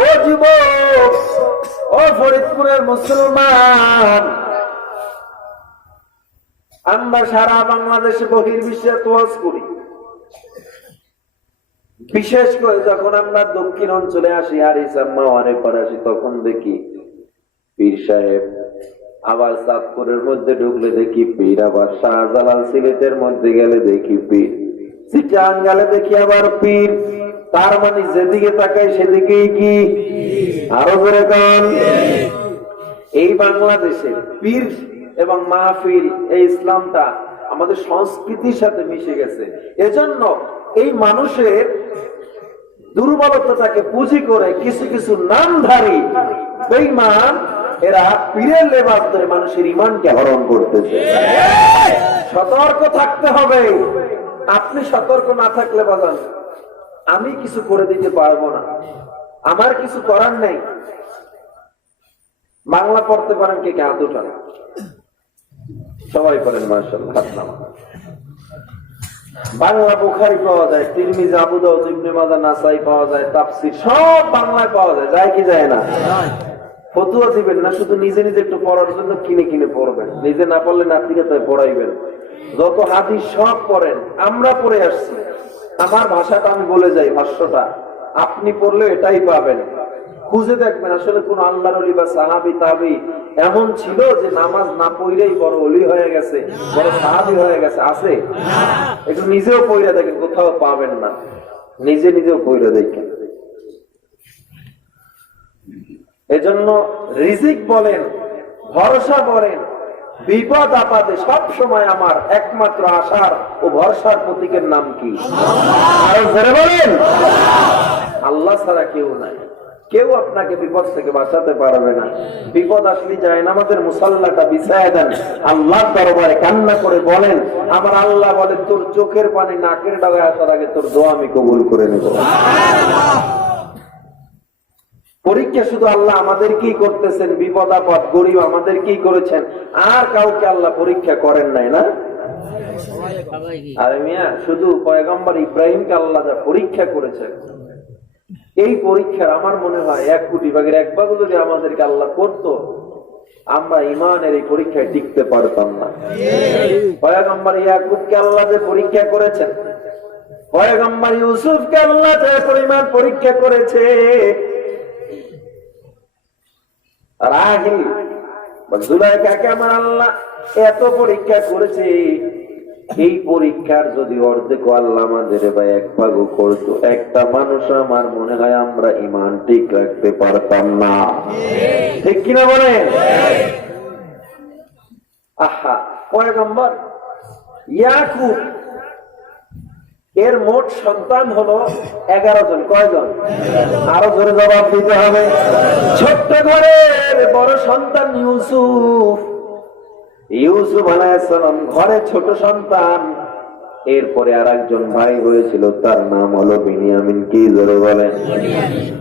ও যুবক, ও ফরিদপুরের মুসলমান, আমরা সারা বাংলাদেশে বহির্বিশ্বে তোয়াজ করি। বিশেষ করে যখন আমরা দক্ষিণ অঞ্চলে আসি, আর ইসাম্মাওয়ারে পরে আসি, তখন দেখি পীর সাহেব। আবার চাঁদপুরের মধ্যে ঢুকলে দেখি পীর, আবার শাহজালাল সিলেটের মধ্যে গেলে দেখি পীর, চিটাং গেলে দেখি আবার পীর। তার মানে যেদিকে তাকাই সেদিকেই কি? আরো করে কন। এই বাংলাদেশে পীর এবং মাহফিল, এই ইসলামটা আমাদের সংস্কৃতির সাথে মিশে গেছে। এজন্য এই মানুষের দুর্বলতাকে পুঁজি করে কিছু কিছু নামধারী বেঈমান, এরা পীরের লেবাস ধরে মানুষের ঈমানকে হরণ করতেছে। সতর্ক থাকতে হবে। আপনি সতর্ক না থাকলে বাজান, আমি কিছু করে দিতে পারবো না, আমার কিছু করার নেই। বাংলা পড়তে পারেন কে? কে হাত উঠান? সবাই পড়েন, মাশাআল্লাহ, হাত নামান। বাংলা বুখারী পাওয়া যায়, তিরমিজি, আবু দাউদ, ইবনে মাজাহ, নাসাই পাওয়া যায়, তাফসীর সব বাংলায় পাওয়া যায়। যায় কি যায় না? ফতুয়া দিবেন না, শুধু নিজে নিজে একটু পড়ার জন্য কিনে কিনে পড়বেন। নিজে না পড়লে নাতিকে তাই পড়াইবেন। যত হাদিস সব পড়েন, আমরা পড়ে আসছি। আমার ভাষাটা আমি বলে যাই, ভাষ্যটা আপনি পড়লে এটাই পাবেন। খুঁজে দেখবেন আসলে কোন আল্লাহর ওলি বা সাহাবী তাবী এমন ছিল যে নামাজ না পড়লেই বড় ওলি হয়ে গেছে, বড় সাহাবী হয়ে গেছে? আছে? একটু নিজেও পড়ে দেখেন, কোথাও পাবেন না। নিজে নিজেও পড়ে দেখেন। এজন্য রিজিক বলেন, ভরসা বলেন, বিপদ আপদে সব সময় আমার একমাত্র আশার ও ভরসার প্রতীকের নাম কি? বলেন, আল্লাহ ছাড়া কেউ নাই। কেউ আপনাকে বিপদ থেকে বাঁচাতে পারবে না। বিপদ আসলে যায় না, আমাদের মুসাল্লাটা বিছায় দেন, আল্লাহর দরবারে কান্না করে বলেন, আমার আল্লাহ বলে তোর চোখের পানি নাকের ডগায় আসার আগে তোর দোয়া আমি কবুল করে নেব। পরীক্ষা শুধু আল্লাহ আমাদেরকেই করতেছেন, বিপদ আপদ গরিব আমাদেরকেই করেছেন, আর কাউকে আল্লাহ পরীক্ষা করেন নাই, না? আরে মিয়া, শুধু পয়গম্বর ইব্রাহিমকে আল্লাহ যা পরীক্ষা করেছেন, এই পরীক্ষার আমার মনে হয় 1 কোটি ভাগের 1 ভাগ যদি আমাদেরকে আল্লাহ করতো, আমরা ঈমানের এই পরীক্ষায় টিকতে পারতাম না। পয়গম্বর ইয়াকুবকে আল্লাহ যে পরীক্ষা করেছেন, পয়গম্বর ইউসুফকে আল্লাহ যে পরিমাণ পরীক্ষা করেছে, রাহিল জুলাইখাকে আমার আল্লাহ এত পরীক্ষা করেছে, এই পরীক্ষার যদি অর্ধেক আল্লাহ আমাদের বা এক ভাগও করতো, একটা মানুষ আমার মনে হয় আমরা ঈমান ঠিক রাখতে পারতাম না। ঠিক কিনা বলেন? আহা, পয়গম্বর ইয়াকুব এর মোট সন্তান হলো 11 জন। কয়জন? আরো জোরে জবাব দিতে হবে। ছোট্ট ঘরের বড় সন্তান ইউসুফ। ইউসুফ আলাইহিস সালাম ঘরে ছোট সন্তান। এরপরে আরেকজন ভাই হয়েছিল, তার নাম হলো বিনিয়ামিন। কি জোরে বলেন?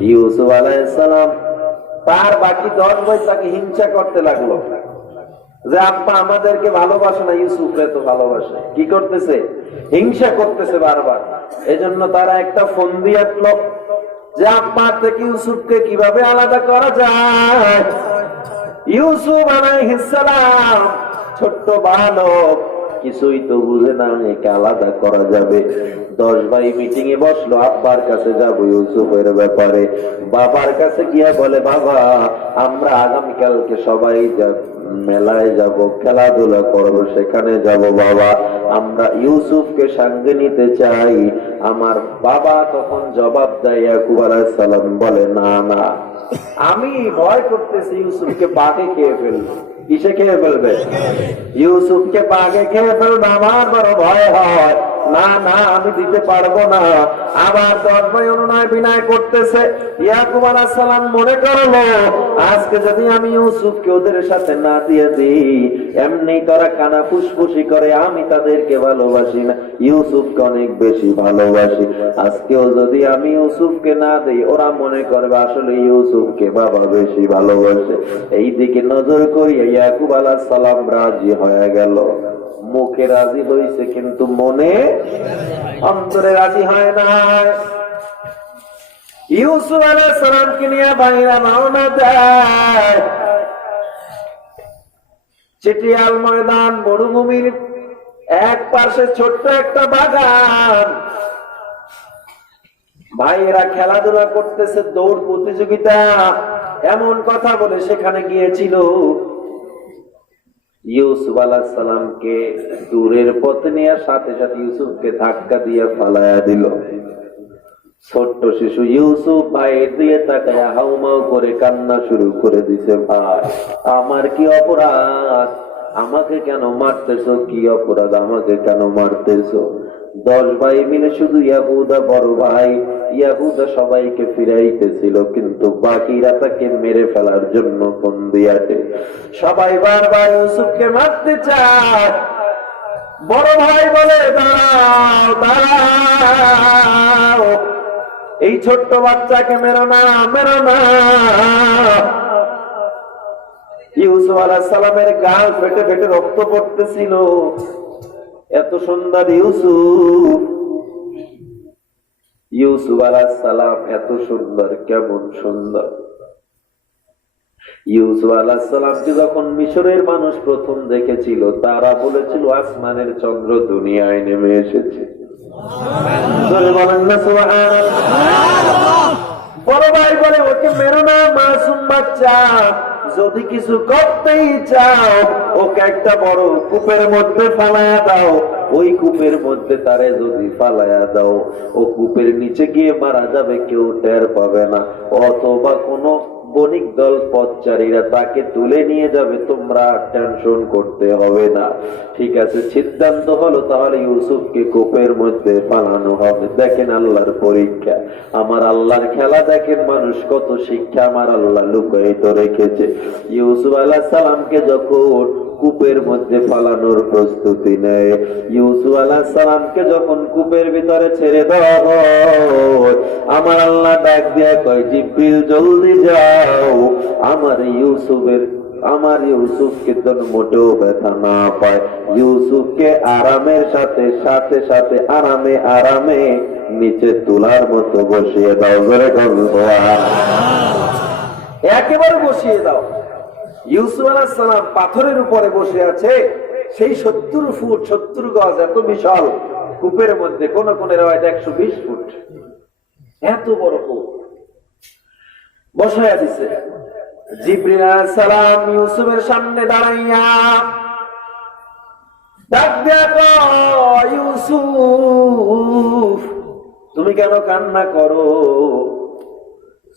ইউসুফ আলাইহিস সালাম তার বাকি 10 ভাই তাকে হিংসা করতে লাগলো যে আব্বা আমাদেরকে ভালোবাসে না, ইউসুফকে তো ভালোবাসে। কি করতেছে? হিংসা করতেছে বারবার। এজন্য তারা একটা ফন্দি আঁটলো যে আব্বা থেকে ইউসুফকে কিভাবে আলাদা করা যায়। ইউসুফ আলাইহিস সালাম ছোট্ট বালক, কিছুই তো বুঝে না একে আলাদা করা যাবে। 10 ভাই মিটিং এ বসলো, আব্বার কাছে যাব ইউসুফের ব্যাপারে। বাবার কাছে গিয়ে বলে, বাবা আমরা আগামীকালকে সবাই মেলায় যাব, খেলাধুলা করবো, সেখানে যাব বাবা, আমরা ইউসুফকে সঙ্গে নিতে চাই। আমার বাবা তখন জবাব দেয়, ইয়াকুব আলাইহিস সালাম বলে, না না, আমি ভয় করতেছি ইউসুফকে বাঘে খেয়ে ফেলবে। কিসে খেয়ে ফেলবে? ইউসুফকে বাঘে খেয়ে ফেলবে, আমার বড় ভয় হয়। না না, আমি দিতে পারবো না। আবার 10 ভাই অনুনয় বিনয় করতেছে। ইয়াকুব আলাইহিস সালাম মনে করলো, আজকে যদি আমি ইউসুফকে ওদের সাথে না দিয়ে দিই, এমনি তারা কানা ফুসফুসি করে আমি তাদেরকে ভালোবাসি না, ইউসুফকে অনেক বেশি ভালোবাসি। আজকেও যদি আমি ইউসুফকে না দিই, ওরা মনে করবে আসলে ইউসুফকে বাবা বেশি ভালোবাসে। এই দিকে নজর করিয়া ইয়াকুব আলাইহিস সালাম রাজি হয়ে গেল। মুখে রাজি হয়েছে কিন্তু মনে অন্তরে রাজি হয় না। ইউসুফ আলাইহিস সালামকে নিয়ে ভাইরা রওনা দেয় চিটিয়াল ময়দান, মরুভূমির এক পাশে ছোট্ট একটা বাগান। ভাইয়েরা খেলাধুলা করতেছে, দৌড় প্রতিযোগিতা, এমন কথা বলে সেখানে গিয়েছিল। ইউসুফ আলাইহিস সালামকে দূরের পথে নিয়ে সাথে সাথে ইউসুফকে ধাক্কা দিয়ে ফালায়া দিল। ছোট্ট শিশু ইউসুফ ভাইয়ের দিয়ে তাকায়া হাউমাউ করে কান্না শুরু করে দিছে, ভাই আমার কি অপরাধ, আমাকে কেন মারতেছো, কি অপরাধ, আমাকে কেন মারতেছো? 10 ভাই মিলে শুধু ইয়াহুদা বড় ভাই, ইয়াহুদা সবাইকে ফিরাইতেছিল, কিন্তু বাকিরা তাকে মেরে ফেলার জন্য বন্দী আছে। সবাই বারবার ইউসুফকে মারতে চায়। বড় ভাই বলে, দাঁড়াও দাঁড়াও, এই ছোট্ট বাচ্চাকে মেরো না, মেরো না। ইউসুফ আলাইহিস সালামের গাল ফেটে ফেটে রক্ত পড়তেছিল। এত সুন্দর ইউসুফ, ইউসুফ আলাইহিস সালাম এত সুন্দর, কেমন সুন্দর। ইউসুফ আলাইহিস সালামকে যখন মিশরের মানুষ প্রথম দেখেছিল, তারা বলেছিল আসমানের চন্দ্র দুনিয়ায় নেমে এসেছে। বলেন না সুবহানাল্লাহ। বড় ভাই বলে, ওকে মেরো না, মাসুম বাচ্চা, যদি কিছু করতেই চাও ওকে একটা বড় কূপের মধ্যে ফালায়া দাও। ওই কূপের মধ্যে তারে যদি ফালায়া দাও, ও কূপের নিচে গিয়ে মারা যাবে, কেউ টের পাবে না। অথবা কোনো বণিক দল পথচারীরা তাকে তুলে নিয়ে যাবে, তোমরা টেনশন করতে হবে না। ঠিক আছে, সিদ্ধান্ত হলো তাহলে ইউসুফকে কূপের মধ্যে ফালানো হবে। দেখেন আল্লাহর পরীক্ষা, আমার আল্লাহর খেলা দেখেন, মানুষ কত শিক্ষা আমার আল্লাহ লুকায়িত রেখেছে। ইউসুফ আলাইহিস সালামকে যখন কূপের মধ্যে ফালানোর প্রস্তুতি নেয়, ইউসুফ আলাইহিস সালামকে যখন কূপের ভিতরে ছেড়ে দেওয়া হয়, আমার আল্লাহ ডাক দিয়ে কয়, জিবরিল জলদি যাও, আমার ইউসুফকে যেন মোটেও ব্যথা না পায়, ইউসুফকে আরামের সাথে সাথে সাথে আরামে আরামে নিচে তুলার মতো বসিয়ে দাও। জোরে একেবারে বসিয়ে দাও। ইউসুফ আলাইহিস সালাম পাথরের উপরে বসে আছে, সেই 70 ফুট 70 গজ এত বিশাল কূপের মধ্যে, কোন কোন রাওয়ায়াতে 120 ফুট, এত বড় কূপ বসায়া দিছে। জিবরিল আলাইহিস সালাম ইউসুফের সামনে দাঁড়াইয়া ডাক দিয়া কয়, ইউসুফ তুমি কেন কান্না করো?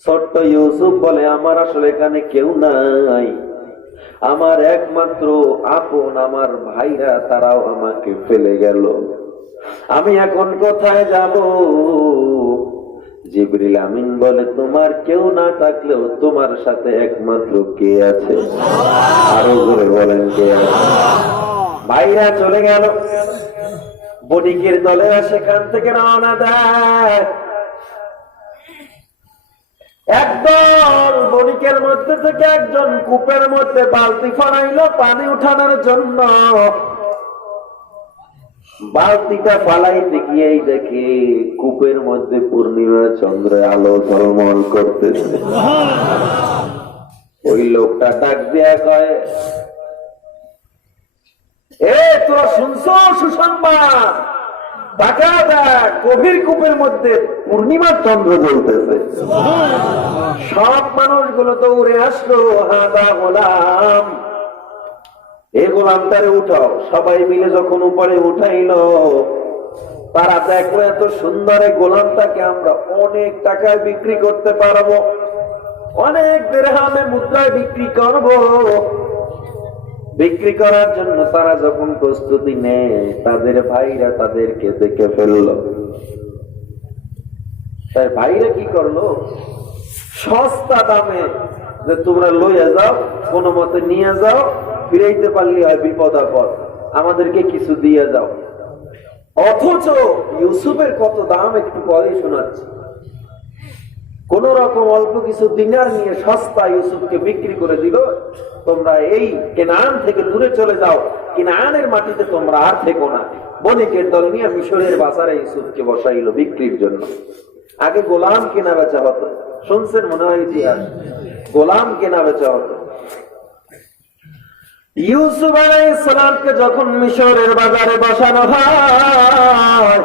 ছোট্ট ইউসুফ বলে, আমার আসলে এখানে কেউ নাই, আমার একমাত্র আপন আমার ভাইরা তারাও আমাকে ফেলে গেল, আমি এখন কোথায় যাব? জিবরিল আমিন বলে, তোমার কেউ না থাকলেও তোমার সাথে একমাত্র কে আছে? আরো জোরে বলেন, কে আছে? ভাইরা চলে গেল, বণিকের দলেরা সেখান থেকে রওনা দেয়। একদল বণিকের মধ্যে থেকে একজন কূপের মধ্যে বালতি ফলাইলো পানি উঠানোর জন্য। বালতিটা ফালাইতে গিয়েই দেখে কূপের মধ্যে পূর্ণিমা চন্দ্রে আলো ঝলমল করতেছে। ওই লোকটা ডাক দিয়া কয়, এ তোরা শুনছো সুসংবাদ? টাকা দেখ, গভীর কূপের মধ্যে পূর্ণিমার চন্দ্র জ্বলতেছে। সব মানুষগুলো তো উড়ে আসলো, হাদা গোলাম, এই গোলামটারে উঠাও। সবাই মিলে যখন উপরে উঠাইলো, তারা দেখলো এত সুন্দর এই গোলামটাকে আমরা অনেক টাকায় বিক্রি করতে পারবো, অনেক দিরহামে মুদ্রায় বিক্রি করব। বিক্রি করার জন্য তারা যখন প্রস্তুতি নেয়, তাদের ভাইরা তাদেরকে দেখে ফেললো। তাই ভাইরা কি করলো, সস্তা দামে যে তোমরা লইয়া যাও, কোনো মতে নিয়ে যাও, ফিরাইতে পারলে হয় বিপদ আপদ, আমাদেরকে কিছু দিয়ে যাও। অথচ ইউসুফের কত দাম একটু পরে শোনাচ্ছি। কোন রকম অল্প কিছু দিনার নিয়ে সস্তা ইউসুফকে বিক্রি করে দিল, তোমরা এই কেনান থেকে দূরে চলে যাও, কেনানের মাটিতে তোমরা আর থেকো না। বণিকের দল নিয়ে মিশরের বাজারে ইউসুফকে বসাইল বিক্রির জন্য। আগে গোলাম কেনা বেচা হতো, শুনছেন মনে হয় ইতিহাস, গোলাম কেনা বেচা হতো। ইউসুফ আলাইহিস সালামকে যখন মিশরের বাজারে বসানো হয়,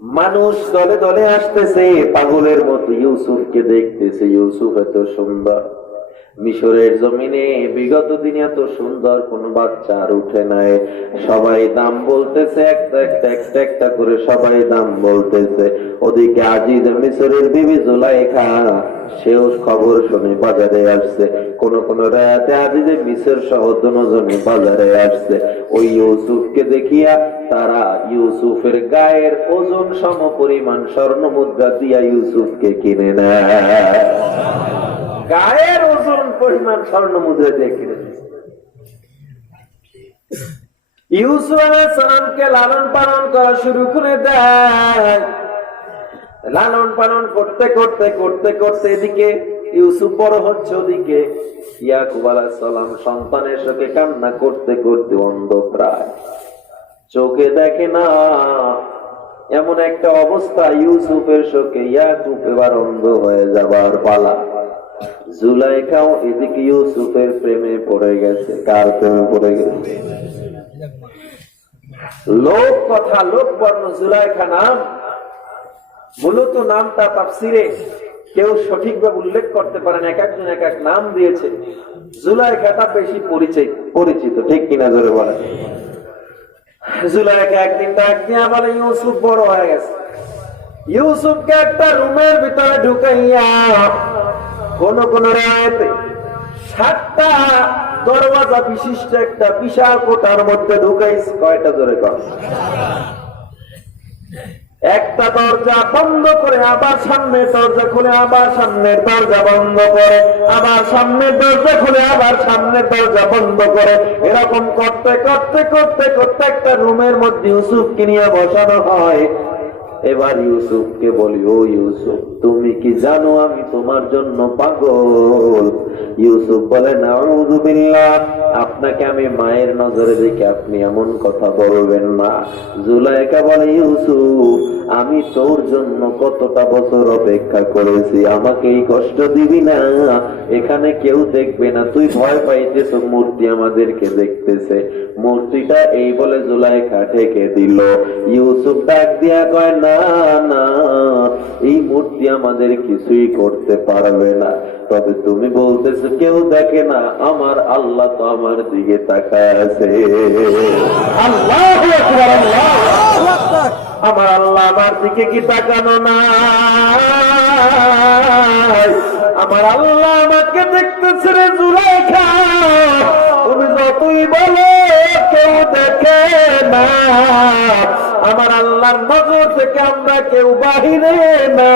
মানুষ দলে দলে আসতেছে, পাগলের মতো ইউসুফকে দেখতেছে। ইউসুফ এত সুন্দর, মিশরের জমিনে বিগত দিনে এত সুন্দর কোন বাচ্চা আর উঠে নাই। সবাই দাম বলতেছে, একটা একটা একটা একটা করে সবাই দাম বলতেছে। ওদিকে আজিজ মিশরের বিবি জুলাইখা, সেও খবর শুনে বাজারে আসছে। কোন কোন রাতে আজিজে মিশর সহ দুজনে বাজারে আসছে। ওই ইউসুফকে দেখিয়া তারা ইউসুফের গায়ের ওজন সম পরিমাণ স্বর্ণ মুদ্রা দিয়া ইউসুফকে কিনে নেয়। গায়ের ওজন পরিমাণ স্বর্ণ মুদ্রা দিয়ে কিনে নেয়। ইউসুফ আলাইহিস সালামকে লালন পালন করা শুরু করে দেয়। লালন পালন করতে করতে করতে করতে এদিকে ইউসুফ বড় হচ্ছে, ওদিকে ইয়াকুব আলাইহিস সালাম সন্তানের শোকে কান্না করতে করতে অন্ধ প্রায়, চোখে দেখে না। এমন একটা অবস্থা, ইউসুফের শোকে ইয়াকুব এবার অন্ধ হয়ে যাবার পালা। জুলাইখাও এদিকে ইউসুফের প্রেমে পড়ে গেছে। কার প্রেমে পড়ে গেছে? লোক কথা, লোক বর্ণ জুলাইখা নাম, মূলত নামটা তাফসিরে কেউ সঠিকভাবে উল্লেখ করতে পারেন, এক একজন এক এক নাম দিয়েছে। জুলাইখাটা বেশি পরিচিত, ঠিক কিনা জোরে বলেন? জুলাইখা একদিন ডাক দিয়া বলে, ইউসুফ বড় হয়ে গেছে। ইউসুফকে একটা রুমের ভিতরে ঢুকাইয়া কোন কোন রাতে 7টা দরওয়াজা বিশিষ্ট একটা বিশাল কোঠার মধ্যে ঢুকাইছে। কয়টা জোরে কর? একটা দরজা বন্ধ করে আবার সামনের দরজা খুলে, আবার সামনের দরজা বন্ধ করে, আবার সামনের দরজা খুলে, আবার সামনের দরজা বন্ধ করে। এরকম করতে করতে করতে করতে একটা রুমের মধ্যে ইউসুফকে নিয়ে বসানো হয়। এবার ইউসুফকে বলি, ও ইউসুফ, তুমি কি জানো আমি তোমার জন্য পাগল? ইউসুফ বলে, নাউযু বিল্লাহ, আপনাকে আমি মায়ের নজরে দেখে আপনি এমন কথা বলবেন না। জুলাইখা বলে, ইউসুফ, আমি তোর জন্য কতটা বছর অপেক্ষা করেছি, আমাকে এই কষ্ট দিবি না, এখানে কেউ দেখবে না, তুই ভয় পাইতেছ, মূর্তি আমাদেরকে দেখতেছে। মূর্তিটা এই বলে জুলাইখা ঢেকে দিল। ইউসুফ ডাক দিয়া কয়, না না, এই মূর্তি আমাদের কিছুই করতে পারবে না। তবে তুমি বলতেছো কেউ দেখে না, আমার আল্লাহ তো আমার দিকে তাকায় আছে। আল্লাহু আকবার, আল্লাহু আকবার। আমার আল্লাহ আমার দিকে কি তাকানো না? আমার আল্লাহ আমাকে দেখতেছে রে জুলাইখা, তুমি যতই বলো কেউ দেখে না, আমার আল্লাহর নজর থেকে আমরা কেউ বাহিরে না।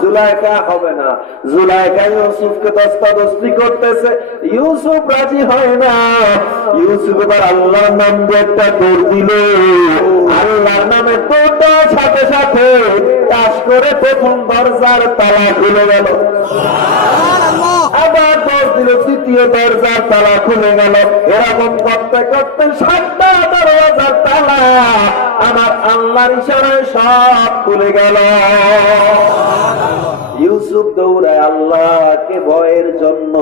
জুলাইখা হবে না। জুলাইখা ইউসুফকে দস্তাদস্তি করতেছে, ইউসুফ রাজি হয় না। ইউসুফ এবার আল্লাহর নাম দিয়ে একটা দৌড় দিল। আল্লাহর নামে দৌড়টার সাথে সাথে টাস করে প্রথম দরজার তালা খুলে গেল। আবার দৌড় দিল, তৃতীয় দরজার তালা খুলে গেল। এরকম করতে করতে 7টা দরজার তালা আমার আল্লাহর ইশারায় সব খুলে গেল। ইউসুফ দৌড়ায় আল্লাহকে ভয়ের জন্য,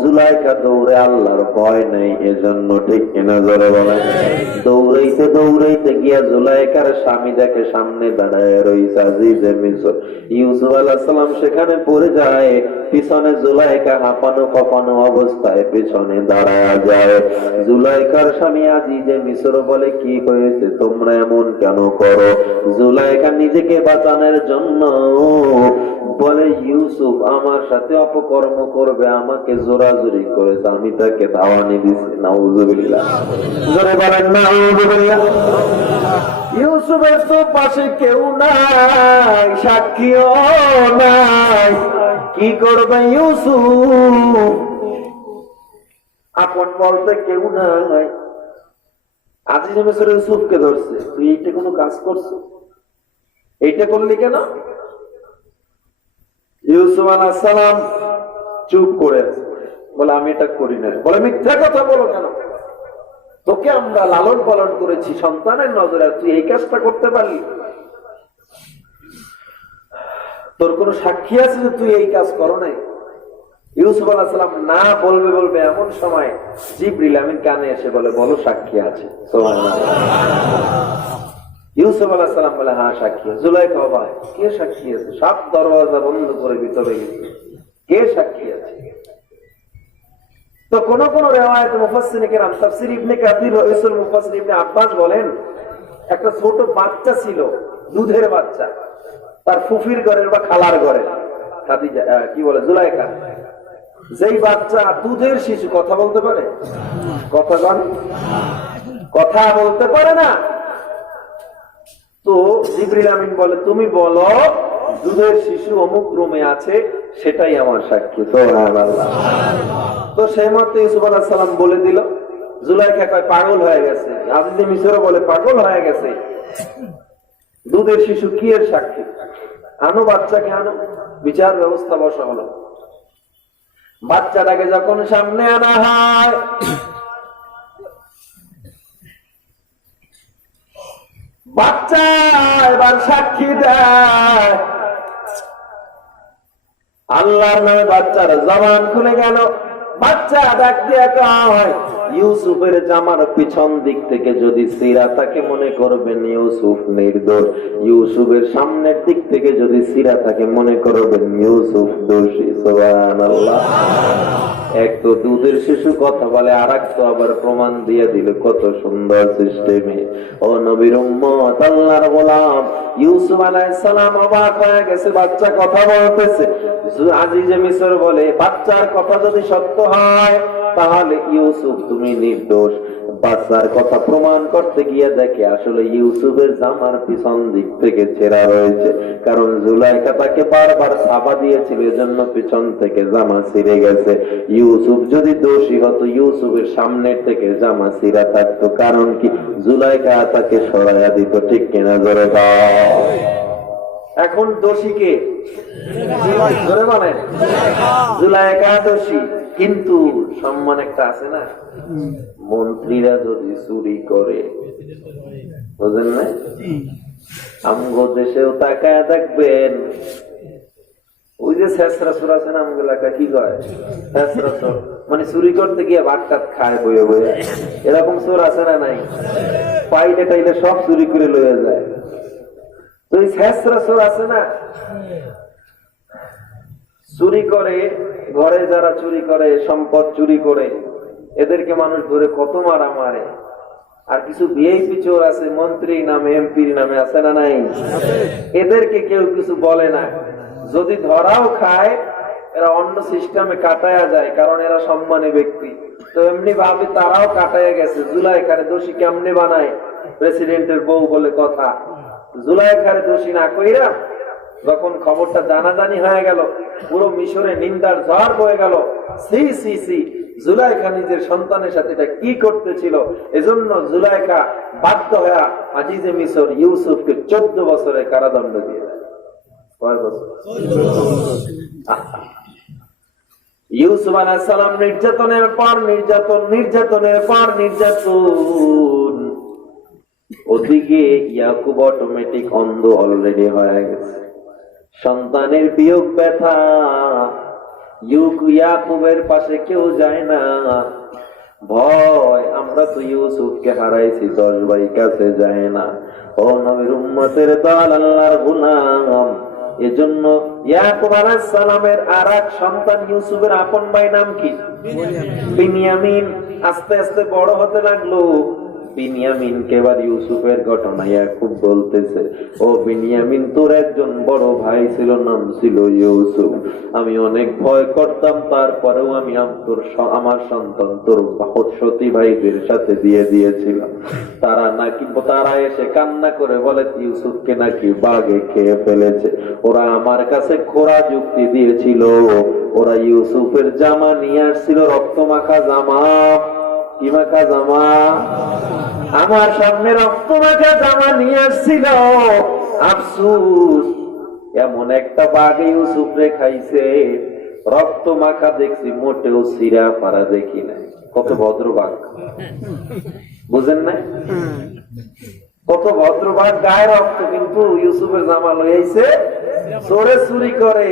জুলাইখা দৌড়ে আল্লাহর ভয় নেই এজন্য। ঠিক কিনা জোরে বলে? দৌড়াইতে দৌড়াইতে গিয়া জুলাইখার স্বামী দেখে সামনে দাঁড়ায় রইছে আজিজে মিসর। ইউসুফ আলাইহিস সালাম সেখানে পড়ে যায়, পিছনে জুলাইখা হাঁপানো কাঁপানো অবস্থায় পিছনে দাঁড়ায় যায়। জুলাইখার স্বামী আজিজে মিসর বলে, কি হয়েছে, তোমরা এমন কেন করো? জুলাইখা নিজেকে বাঁচানোর জন্য বলে, ইউসুফ আমার সাথে অপকর্ম করবে, আমাকে জোরাজুরি করেছে, আমি তাকে দাওয়ানি দিছি। নাউযুবিল্লাহ, জোরে বলেন নাউযুবিল্লাহ। ইউসুফের তো পাশে কেউ নাই, সাক্ষীও নাই, কি করবে ইউসুফ? আপন বলতে কেউ নাই। আজিজে মিসর ইউসুফকে ধরছে, তুই এইটা কোনো কাজ করছো? এইটা করলি কেন? ইউসুফ আলাইহিস সালাম চুপ করে আছে, বলে আমি এটা করি না। বলে মিথ্যা কথা বলো কেন? তোকে আমরা লালন পালন করেছি সন্তানের নজরে, তুই এই কাজটা করতে পারলি? তোর কোনো সাক্ষী আছে যে তুই এই কাজ করো নাই? ইউসুফ আলাইহিস সালাম না বলবে বলবে এমন সময় জিবরিল আমিন কানে এসে বলে, বলো সাক্ষী আছে। সুবহানাল্লাহ। ইউসুফ আলাইহিস সালাম বলে, হ্যাঁ সাক্ষী। জুলাইখা ভাই, কে সাক্ষী আছে? সব দরওয়াজা বন্ধ করে ভিতরে গেছে, কে সাক্ষী আছে? তো কোন কোন রিওয়ায়াতে মুফাসসিরিনে কেরাম, তাফসীর ইবনে কাসির, রাইসুল মুফাসসির ইবনে আব্বাস বলেন, একটা ছোট বাচ্চা ছিল, দুধের বাচ্চা, তার ফুফির ঘরের বা খালার ঘরে, খাদিজা কি বলে জুলাইখা, যেই বাচ্চা দুধের শিশু, কথা বলতে পারে? কথা বলতে পারে না। তো জিবরিল আমিন বলে, তুমি বলো দুধের শিশু অমুক রুমে আছে, সেটাই আমার সাক্ষী। সুবহানাল্লাহ। তো সেই মতে ইউসুফ আলাইহিস সালাম বলে দিল। জুলাইখা কয় পাগল হয়ে গেছে। আজিজে মিসর বলে পাগল হয়ে গেছে, দুধের শিশু কি এর সাক্ষী? আনো বাচ্চাকে, আনো। বিচার ব্যবস্থা বসা হলো। বাচ্চাটাকে যখন সামনে আনা হয়, বাচ্চা এবার সাক্ষী দেয়। আল্লাহর নামে বাচ্চার জবান খুলে গেল। বাচ্চা ডাক দিয়ে কয়, ইউসুফের জামার পিছন দিক থেকে যদি সিরা থাকে মনে করবেন ইউসুফ নির্দোষ, ইউসুফের সামনের দিক থেকে যদি সিরা থাকে মনে করবেন ইউসুফ দোষী। সুবহানাল্লাহ। এক তো দুধের শিশু কথা বলে, আর এক তো আবার প্রমাণ দিয়ে দিল। কত সুন্দর সিস্টেমে। ও নবীর উম্মত, আল্লাহর গোলাম ইউসুফ আলাইহিস সালাম অবাক হয়ে গেছে, বাচ্চা কথা বলতেছে। আজিজে মিসর বলে, বাচ্চার কথা যদি সত্য হয় তাহলে ইউসুফ তুমি নির্দোষ। বাচ্চার কথা প্রমাণ করতে গিয়ে দেখে আসলে ইউসুফের জামার পিছন দিক থেকে ছেঁড়া রয়েছে, কারণ জুলাইখা তাকে বারবার সাবা দিয়েছিল, এজন্য পিছন থেকে জামা ছিঁড়ে গেছে। ইউসুফ যদি দোষী হতো, ইউসুফের সামনের থেকে জামা ছিঁড়া থাকতো, কারণ কি জুলাইখা তাকে সরাইয়া দিত। ঠিক কিনা জোরে বল? এখন দোষী কে? জোরে বলেন। জুলাইখা দোষী, কিন্তু সম্মান একটা আছে না। মন্ত্রীরা যদি চুরি করে, বুঝেন না, আমগো দেশেও তাকায় দেখবেন, ওই যে শেষরা চোর আছে না আমগো এলাকায়, কি কয় শেষরা চোর, মানে চুরি করতে গিয়ে ভাতটাত খায় বয়ে বয়ে, এরকম চোর আছে না নাই? পাইলে টাইলে সব চুরি করে লয়ে যায়। তো এই শেষরা চোর আছে না, চুরি করে, ঘরে যারা চুরি করে, সম্পদ চুরি করে, এদেরকে মানুষ ধরে কত মারা মারে। আর কিছু ভিআইপি চোর আছে, মন্ত্রী নামে, এমপির নামে, আছে না নাই? এদেরকে কেউ কিছু বলে না। যদি ধরাও খায়, এরা অন্য সিস্টেমে কাটায়া যায়, কারণ এরা সম্মানী ব্যক্তি। তো এমনি ভাবে তারাও কাটায়া গেছে। জুলাইখারে দোষী কেমনে বানায়? প্রেসিডেন্টের বউ বলে কথা। জুলাইখারে দোষী না কইরা যখন খবরটা জানাজানি হয়ে গেল, পুরো মিশরে নিন্দার ঝড় বয়ে গেল। সি সি সি, জুলাইখা নিজের সন্তানের সাথে এটা কি করতেছিল? এজন্য জুলাইখা বাধ্য হয়ে আজিজে মিশর ইউসুফকে 14 বছরের কারাদণ্ড দিয়ে দেয়। কয় বছর? ইউসুফ আলাইহিস সালাম নির্যাতনের পর নির্যাতন, নির্যাতনের পর নির্যাতন। ওদিকে ইয়াকুব অটোমেটিক অন্ধ অলরেডি হয়ে গেছে। সন্তানের বিয়োগ ব্যথা, ইয়াকুবের পাশে কেউ যায় না। ভয়, আমরা তো ইউসুফকে হারাইছি, 10 ভাই কাছে যায় না। ও নবীর উম্মতের দল, আল্লাহর গোলাম, এজন্য ইয়াকুব আলাইহিস সালামের আরেক সন্তান ইউসুফের আপন ভাই নাম কি? বিনিয়ামিন। আস্তে আস্তে বড় হতে লাগলো। বিনিয়ামিনকে এবার ইউসুফের ঘটনা ইয়াকুব বলতেছে, ও বিনিয়ামিন, তোর একজন বড় ভাই ছিল, নাম ছিল ইউসুফ। আমি অনেক ভয় করতাম, তারপরেও আমি আমার সন্তান তোর সতী ভাইদের সাথে দিয়ে দিয়েছিলাম। তারা এসে কান্না করে বলে ইউসুফকে নাকি বাঘে খেয়ে ফেলেছে। ওরা আমার কাছে খোরা যুক্তি দিয়েছিল। ওরা ইউসুফের জামা নিয়ে আসছিল, রক্তমাখা জামা। কি মাখা জামা? আমার সামনে রক্তমাখা জামা নিয়ে আসছিল। আফসোস, এমন একটা বাঘ ইউসুফ রে খাইছে, রক্ত মাখা দেখছি, মোটেও সিরা পারা দেখি না। কত ভদ্র বাঘ, বুঝেন না? কত ভদ্র বাঘ, গায়ে রক্ত, কিন্তু ইউসুফের জামা লইছে। চোরে চুরি করে,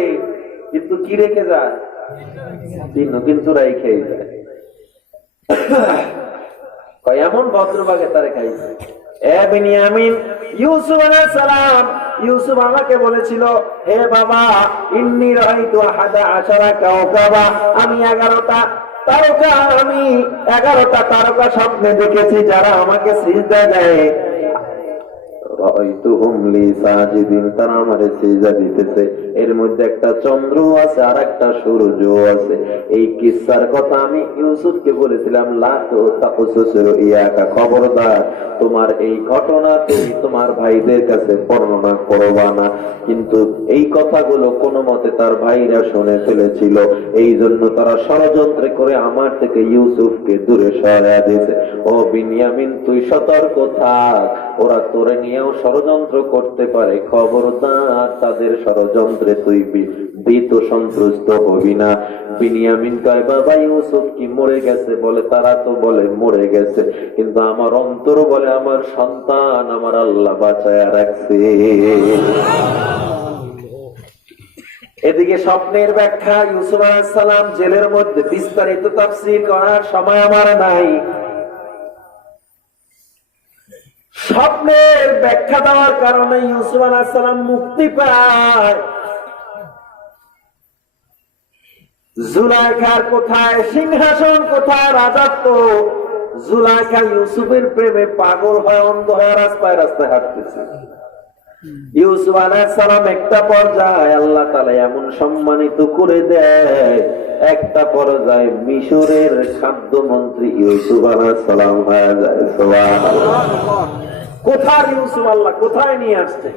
কিন্তু কি রেখে যায়? কিন্তু রেখে যায়। এমন ভদ্রভাগে তারে খাইছে। বিনিয়ামিন, ইউসুফ আলাইহিস সালাম, ইউসুফ আমাকে বলেছিল, হে বাবা, ইন্নী রাআইতু আহাদা আশারা কাওকাবা, আমি 11টা তারকা স্বপ্নে দেখেছি, যারা আমাকে সিজদা দেয়। তারা আমারে সিজদা দিতেছে। এর মধ্যে একটা চন্দ্র আছে, আর একটা সূর্য আছে। এই কিসসার কথা আমি ইউসুফকে বলেছিলাম, লা তাকুসুসু ইয়াকা, খবরদার তোমার এই ঘটনা তুমি তোমার ভাইদের কাছে বর্ণনা করবা না। কিন্তু এই কথাগুলো কোনো মতে তার ভাইরা শুনে ফেলেছিল। এই জন্য তারা ষড়যন্ত্র করে আমার থেকে ইউসুফকে দূরে সরাইয়া দিয়েছে। ও বিনিয়ামিন, তুই সতর্ক থাক, ওরা তোরে নিয়েও ষড়যন্ত্র করতে পারে, খবরদার তাদের ষড়যন্ত্রে তুই ভীত সন্ত্রস্ত হবি না। বিনিয়ামিন কয়, বাবা ইউসুফ কি মরে গেছে? বলে তারা তো বলে মরে গেছে, কিন্তু আমার অন্তর বলে আমার সন্তান আমার আল্লাহ বাঁচায়া রাখছে। এদিকে স্বপ্নের ব্যাখ্যা, ইউসুফ আলাইহিস সালাম জেলের মধ্যে, বিস্তারিত তাফসীর করার সময় আমার নাই। স্বপ্নের ব্যাখ্যা দেওয়ার কারণে ইউসুফ আলাইহিস সালাম মুক্তি পায়। জুলাইখার কোথায় সিংহাসন, কোথায় রাজত্ব? জুলাইখা ইউসুফের প্রেমে পাগল হয়, অন্ধ হয়ে রাস্তায় রাস্তায় হাঁটতেছে। ইউসুফ আলাইহিস সালাম একটা পর্যায়ে আল্লাহ তাআলা এমন সম্মানিত করে দেয়, একটা পর্যায়ে মিশরের খাদ্যমন্ত্রী ইউসুফ আলাইহিস সালাম হয়ে যায়। সুবহানাল্লাহ। কোথায় ইউসুফ আল্লাহ কোথায় নিয়ে আসছে?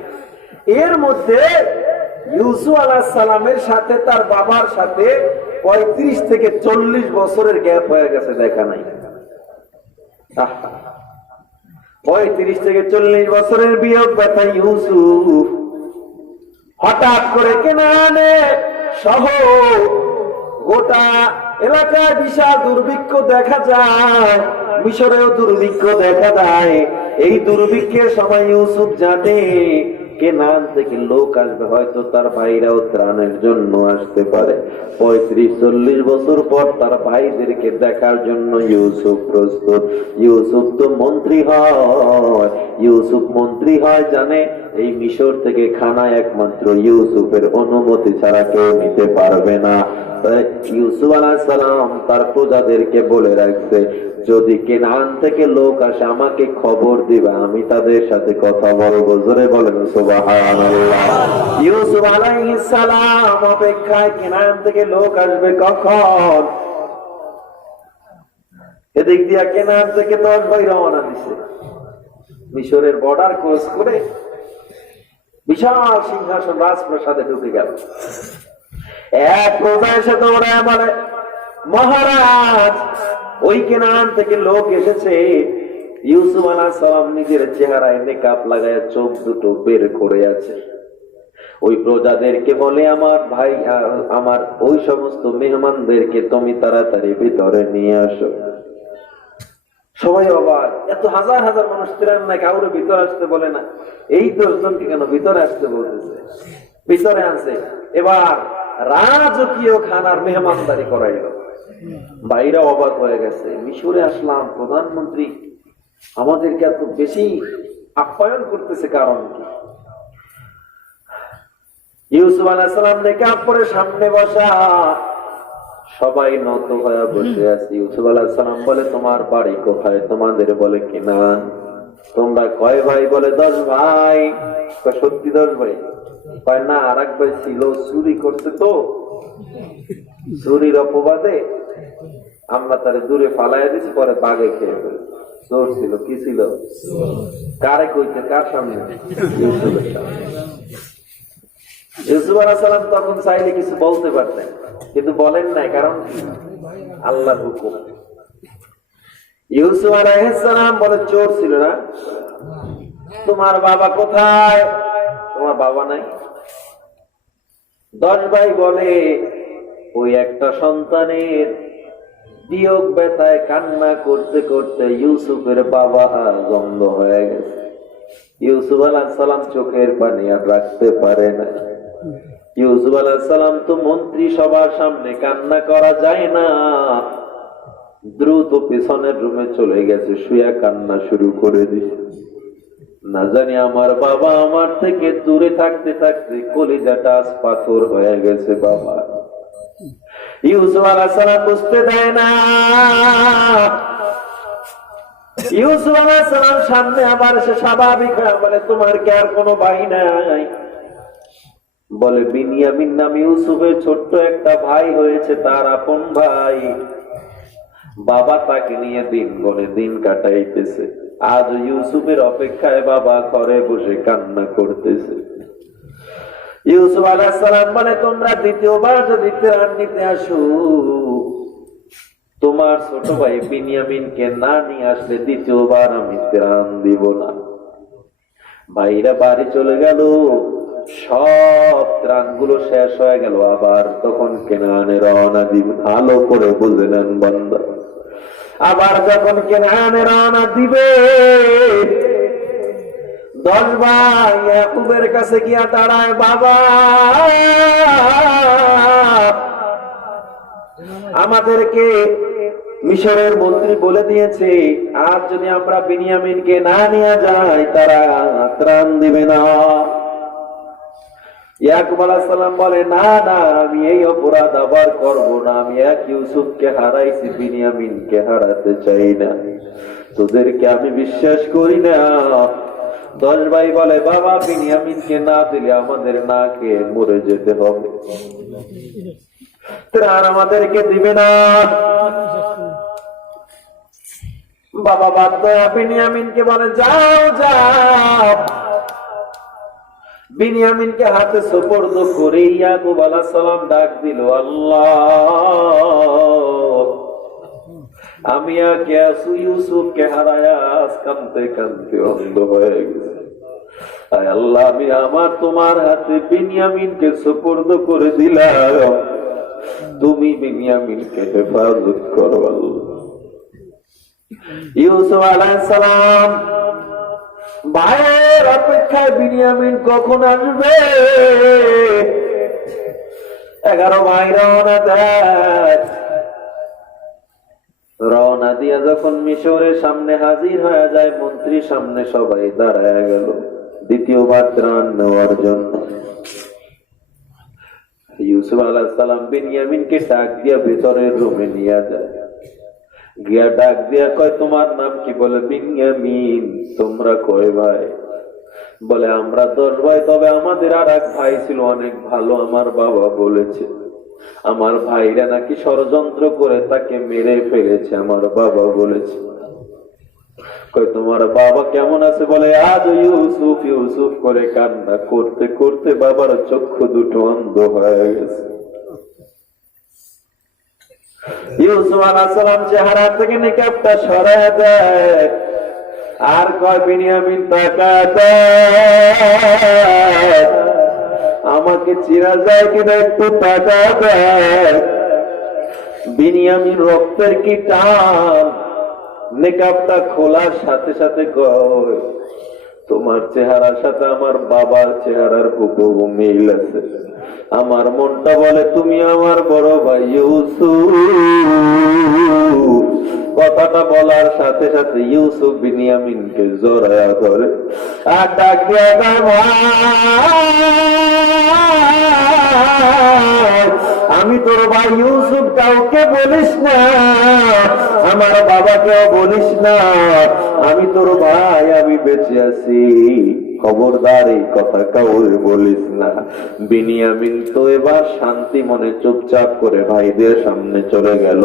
এর মধ্যে ইউসুফ আলাইহিস সালামের সাথে তার বাবার সাথে 35 থেকে 40 বছরের গ্যাপ হয়ে গেছে, দেখা নাই। 35 থেকে 40 বছরের বিয়োগ ব্যথা ইউসুফ হঠাৎ করে কেনানে সহ গোটা এলাকায় বিশাল দুর্ভিক্ষ দেখা যায়, মিশরেও দুর্ভিক্ষ দেখা যায়। এই দুর্ভিক্ষের সময় ইউসুফ জানে কেনান থেকে লোক আসবে, হয়তো তার ভাইরাও ত্রাণের জন্য আসতে পারে। 35-40 বছর পর তার ভাইদেরকে দেখার জন্য ইউসুফ প্রস্তুত। ইউসুফ তো মন্ত্রী হয়, ইউসুফ মন্ত্রী হয় জানে এই মিশর থেকে খানা একমাত্র ইউসুফের অনুমতি ছাড়া কেউ নিতে পারবে না। ইউসুফ আলাইহিস সালাম তার প্রজাদেরকে বলে রাখছে, যদি কেনান থেকে লোক আসে আমাকে খবর দিবা, আমি তাদের সাথে কথা বলবো। জোরে বলেন সুবহানাল্লাহ। ইউসুফ আলাইহিস সালাম অপেক্ষায়, কেনান থেকে লোক আসবে কখন? এদিক দিয়া কেনান থেকে 10 ভাই রওনা দিছে, মিশরের বর্ডার ক্রস করে বিশাল সিংহাসন রাজপ্রাসাদে ঢুকে গেল। এক প্রজা এসে দৌড়ায় বলে, মহারাজ, ওই কেনান থেকে লোক এসেছে। ইউসুফ আলাইহিস সালাম নিজের চেহারায় নেকাব লাগায় চোখ দুটো বের করে আছে। ওই প্রজাদেরকে বলে, আমার ভাই, আমার ওই সমস্ত মেহমানদেরকে তুমি তাড়াতাড়ি ভিতরে নিয়ে আসো। সবাই অবাক, এত হাজার হাজার মানুষ ত্রাণ নাই, কাউরে ভিতরে আসতে বলে না, এই 10 জনকে কেন ভিতরে আসতে বলতেছে? ভিতরে আনছে। এবার রাজকীয় খানার মেহমানদারি করাইল। বাইরা অবাক হয়ে গেছে, মিশরে আসলাম, প্রধানমন্ত্রী আমাদেরকে এত বেশি আপ্যায়ন করতেছে, কারণ কি? ইউসুফ আলাইহিস সালাম নেকাব পরে সামনে বসা, সবাই নত হয়ে বসে আছে। ইউসুফ আলাইহিস সালাম বলে, তোমার বাড়ি কোথায়? তোমাদের বলে কেনান। তোমরা কয় ভাই? বলে 10 ভাই। সত্যি 10 ভাই? কয় না, আর এক ভাই ছিল, চুরি করছে, তো চুরির অপবাদে আমরা তারে দূরে ফালাইয়া দিছি, পরে বাঘে খেয়ে ফেলে। চোর ছিল। কি ছিল? কারে কইতে? কার সামনে? ইউসুফের সামনে। ইউসুফ আলাইহিস সালাম তখন চাইলে কিছু বলতে পারতেন, কিন্তু বলেন নাই, কারণ আল্লাহর হুকুম। ইউসুফ আলাইহিস সালাম বলে, চোর ছিল না? তোমার বাবা কোথায়? তোমার বাবা নাই? 10 ভাই বলে, ওই একটা সন্তানের বিয়োগ ব্যথায় কান্না করতে করতে ইউসুফের বাবা অন্ধ হয়ে গেছে। ইউসুফ আলাইহিস সালাম চোখের পানি আর রাখতে পারে না। ইউসুফ আলাইহিস সালাম তো মন্ত্রী সবার সামনে কান্না করা যায় না, দ্রুত পেছনের রুমে চলে গেছে, শুয়ে কান্না শুরু করে দিছে। না জানি আমার বাবা আমার থেকে দূরে থাকতে থাকতে কলিজাটা আজ পাথর হয়ে গেছে। বাবা ইউসুফ আলাইহিস সালাম বুঝতে দেয় না। ইউসুফ আলাইহিস সালাম সামনে আবার সে স্বাভাবিক হয়ে বলে, তোমার কি আর কোনো ভাই নাই? বলে, বিনিয়ামিন নামে ইউসুফের ছোট্ট একটা ভাই হয়েছে, তার আপন ভাই। বাবা তাকে নিয়ে দিন গনে দিন কাটাইতেছে। আজ ইউসুফের অপেক্ষায় বাবা ঘরে বসে কান্না করতেছে। ইউসুফ আলাইহিস সালাম বলে, তোমরা দ্বিতীয়বার যদি ত্রাণ নিতে আসো, তোমার ছোট ভাই বিনিয়ামিনকে না নিয়ে আসলে দ্বিতীয়বার আমি ত্রাণ দিব না। ভাইরা বাড়ি চলে গেল, সব ত্রাণগুলো শেষ হয়ে গেল। আবার তখন কেনানে রওনা দিবে। ভালো করে বুঝে নেন বান্দা, আবার যখন কেনানে রওনা দিবে, 10 ভাই ইয়াকুবের কাছে গিয়া দাঁড়ায়, বাবা আমাদেরকে মিশরের মন্ত্রী বলে দিয়েছে, আর যদি আমরা বিনিয়ামিনকে না নিয়ে যাই তারা ত্রাণ দিবে না। ইয়াকুব আলাইহিস সালাম বলে, না না, আমি এই অপরাধ আবার করব না। আমি এক ইউসুফকে হারাইছি, বিনিয়ামিনকে হারাতে চাই না। তোদেরকে আমি বিশ্বাস করি না। 10 ভাই বলে, বাবা বিনিয়ামিনকে না দিলে আমাদের না খেয়ে মরে যেতে হবে, ত্রাণ আমাদেরকে দিবে না। বাবা বাধ্য বিনিয়ামিনকে বলে, যাও যাও। বিনিয়ামিনকে হাতে সুপর্দ করে ইয়াকুব আলাইহিস সালাম ডাক দিল, আল্লাহ, আমি আগে ইউসুফকে হারায়া কাঁদতে কাঁদতে অন্ধ হয়ে গেছি। আল্লাহ, আমি আমার তোমার হাতে বিনিয়ামিনকে সুপর্দ করে দিলাম, তুমি বিনিয়ামিনকে হেফাজত করো আল্লাহ। ইউসুফ আলাইহিস সালাম ভাইয়ের অপেক্ষায় বিনিয়ামিন কখন আসবে। 11 ভাই রওনা দেয়। রওনা দিয়া যখন মিশরের সামনে হাজির হয়ে যায়, মন্ত্রীর সামনে সবাই দাঁড়ায় গেল। দ্বিতীয়বার ত্রাণ নেওয়ার জন্য ইউসুফ আলাইহিস সালাম বিনিয়ামিনকে ডাক দিয়া ভেতরের রুমে নিয়ে যায়, গিয়া ডাক দিয়া কয়, তোমার নাম কি? বলে বিনিয়ামিন। তোমরা কয় ভাই? বলে আমরা 10 ভাই, তবে আমাদের আর এক ভাই ছিল অনেক ভালো। আমার বাবা বলেছে আমার ভাইরা নাকি ষড়যন্ত্র করে তাকে মেরে ফেলেছে, আমার বাবা বলেছে। কই তোমার বাবা কেমন আছে? বলে আজ ইউসুফ ইউসুফ করে কান্না করতে করতে বাবার চক্ষু দুটো অন্ধ হয়ে গেছে। ইউসুফ আলাইহিস সালাম চেহারা থেকে নিকাবটা সরায় দেয় আর কয়, বিনিয়ামিন তাকাতে আমাকে চিনা যায় কিনা একটু তাকাতে। বিনিয়ামিন রক্তের কি টান, নিকাবটা খোলার সাথে সাথে কয়, তোমার চেহারার সাথে আমার বাবার চেহারার হুবহু মিল আছে। আমার মনটা বলে তুমি আমার বড় ভাই ইউসুফ। কথাটা বলার সাথে সাথে ইউসুফ বিনিয়ামিনকে জড়ায়া ধরে আর ডাক দিয়া কয়, আমি তোর ভাই ইউসুফ, কাউকে বলিস না, আমার বাবাকেও বলিস না, আমি তোর ভাই, আমি বেঁচে আছি, খবরদার এই কথা কাউরে বলিস না। বিনিয়ামিন তো এবার শান্তি মনে চুপচাপ করে ভাইদের সামনে চলে গেল।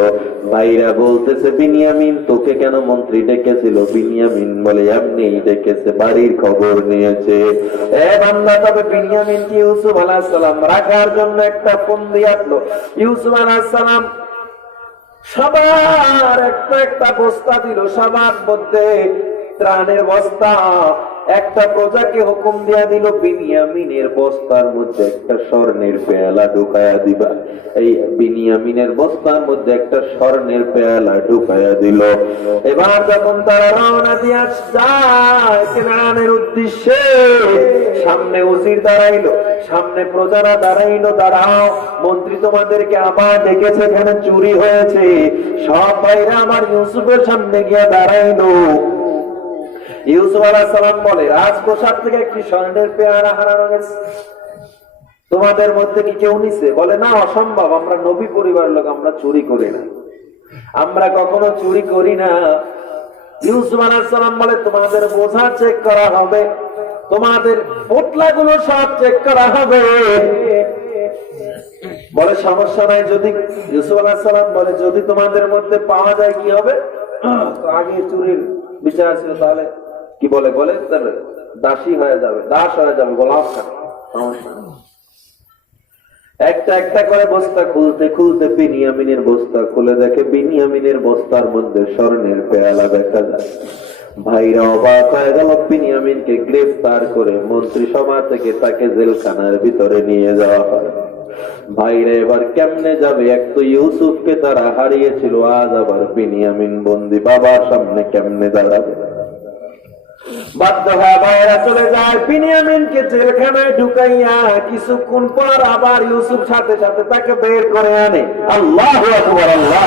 ভাইরা বলতেছে, বিনিয়ামিন তোকে কেন মন্ত্রী ডেকেছিল? বিনিয়ামিন বলে, এমনি ডেকেছে, বাড়ির খবর নিয়েছে। এ বান্দা, তবে বিনিয়ামিনকে ইউসুফ আলাইহিস সালাম রাখার জন্য একটা ফোন দিয়ে আসলো। ইউসুফ আলাইহিস সালাম সবার একটা একটা বস্তা দিল, সবার মধ্যে ত্রাণের বস্তা। একটা প্রজাকে হুকুম দিয়া দিল, বিনিয়ামিনের বস্তার মধ্যে একটা স্বর্ণের পেয়ালা ঢুকায়া দিবা। এই বিনিয়ামিনের বস্তার মধ্যে একটা স্বর্ণের পেয়ালা ঢুকায়া দিল। এবার যখন তারা রওনা দিয়া যায় কেনানের উদ্দেশ্যে, সামনে উজির দাঁড়াইলো, সামনে প্রজারা দাঁড়াইলো, দাঁড়াও, মন্ত্রী তোমাদেরকে আবার ডেকেছে, এখানে চুরি হয়েছে। সব ভাইরা আমার ইউসুফের সামনে গিয়া দাঁড়াইলো। ইউসুফ আলাইহিস সালাম বলে, রাজপ্রাসাদ থেকে একটি স্বর্ণের পেয়ালা হারানো গেছে, তোমাদের মধ্যে কি কেউ নিছে? বলে না, অসম্ভব, আমরা নবী পরিবার লোক, আমরা চুরি করি না, আমরা কখনো চুরি করি না। ইউসুফ আলাইহিস সালাম বলে, তোমাদের বোঝা চেক করা হবে, তোমাদের পোটলাগুলো সব চেক করা হবে। বলে সমস্যা নাই, যদি ইউসুফ আলাইহিস সালাম বলে যদি তোমাদের মধ্যে পাওয়া যায় কি হবে? আগে চুরির বিচার ছিল, তাহলে কি বলে বলে দাসী হয়ে যাবে, দাস হয়ে যাবে, গোলাম খাবে, সমস্যা নেই। একটা একটা করে বস্তা খুলতে খুলতে বিনিয়ামিনের বস্তা খুলে দেখে বিনিয়ামিনের বস্তার মধ্যে স্বর্ণের পেয়ালা দেখা যায়। ভাইরা অবাক হয়ে গেল। বিনিয়ামিনকে গ্রেফতার করে মন্ত্রিসভা থেকে তাকে জেলখানার ভিতরে নিয়ে যাওয়া হয়। ভাইরা এবার কেমনে যাবে? এক তো ইউসুফকে তারা হারিয়েছিল, আজ আবার বিনিয়ামিন বন্দী, বাবার সামনে কেমনে দাঁড়াবে? বাধ্য হয়ে ভাইরা চলে যায়, বিনিয়ামিনকে জেলখানায় ঢুকাইয়া কিছুক্ষণ পর আবার ইউসুফ সাথে সাথে তাকে বের করে আনে। আল্লাহু আকবার, আল্লাহ।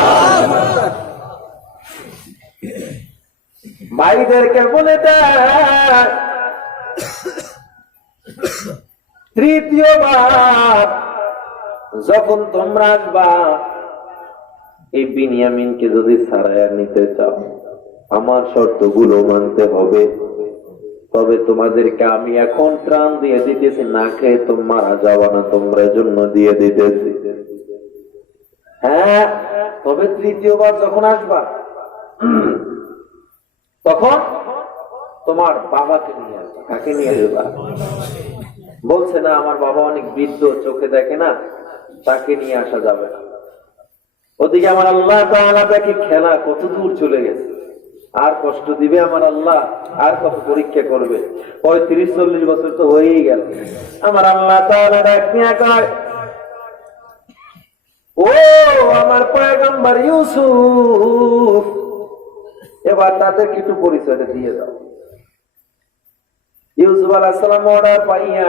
ভাইদেরকে বলে দেয়, তৃতীয়বার যখন তোমরা আসবা, এই বিনিয়ামিনকে যদি ছাড়াইয়া নিতে চাও, আমার শর্তগুলো মানতে হবে। তবে তোমাদেরকে আমি এখন ত্রাণ দিয়ে দিতেছি, না খেয়ে তো মারা যাওয়া না, তোমরা জন্য দিয়ে দিতেছি। হ্যাঁ, তবে তৃতীয়বার যখন আসবা তখন তোমার বাবাকে নিয়ে আসবা। কাকে নিয়ে আসবা? বলছে না, আমার বাবা অনেক বৃদ্ধ, চোখে দেখে না, তাকে নিয়ে আসা যাবে না। ওদিকে আমার আল্লাহ তাআলা দেখি খেলা কত দূর চলে গেছে, আর কষ্ট দিবে আমার আল্লাহ, আর কত পরীক্ষা করবে। 35-40 বছর তো হয়েই গেল। আমার আল্লাহ তাআলা ডাক নিয়ে কয়, ও আমার পয়গম্বর ইউসুফ, এবার তাদের কিছু পরিচয়টা দিয়ে দাও। ইউসুফ আলাইহিস সালাম অর্ডার পাইয়া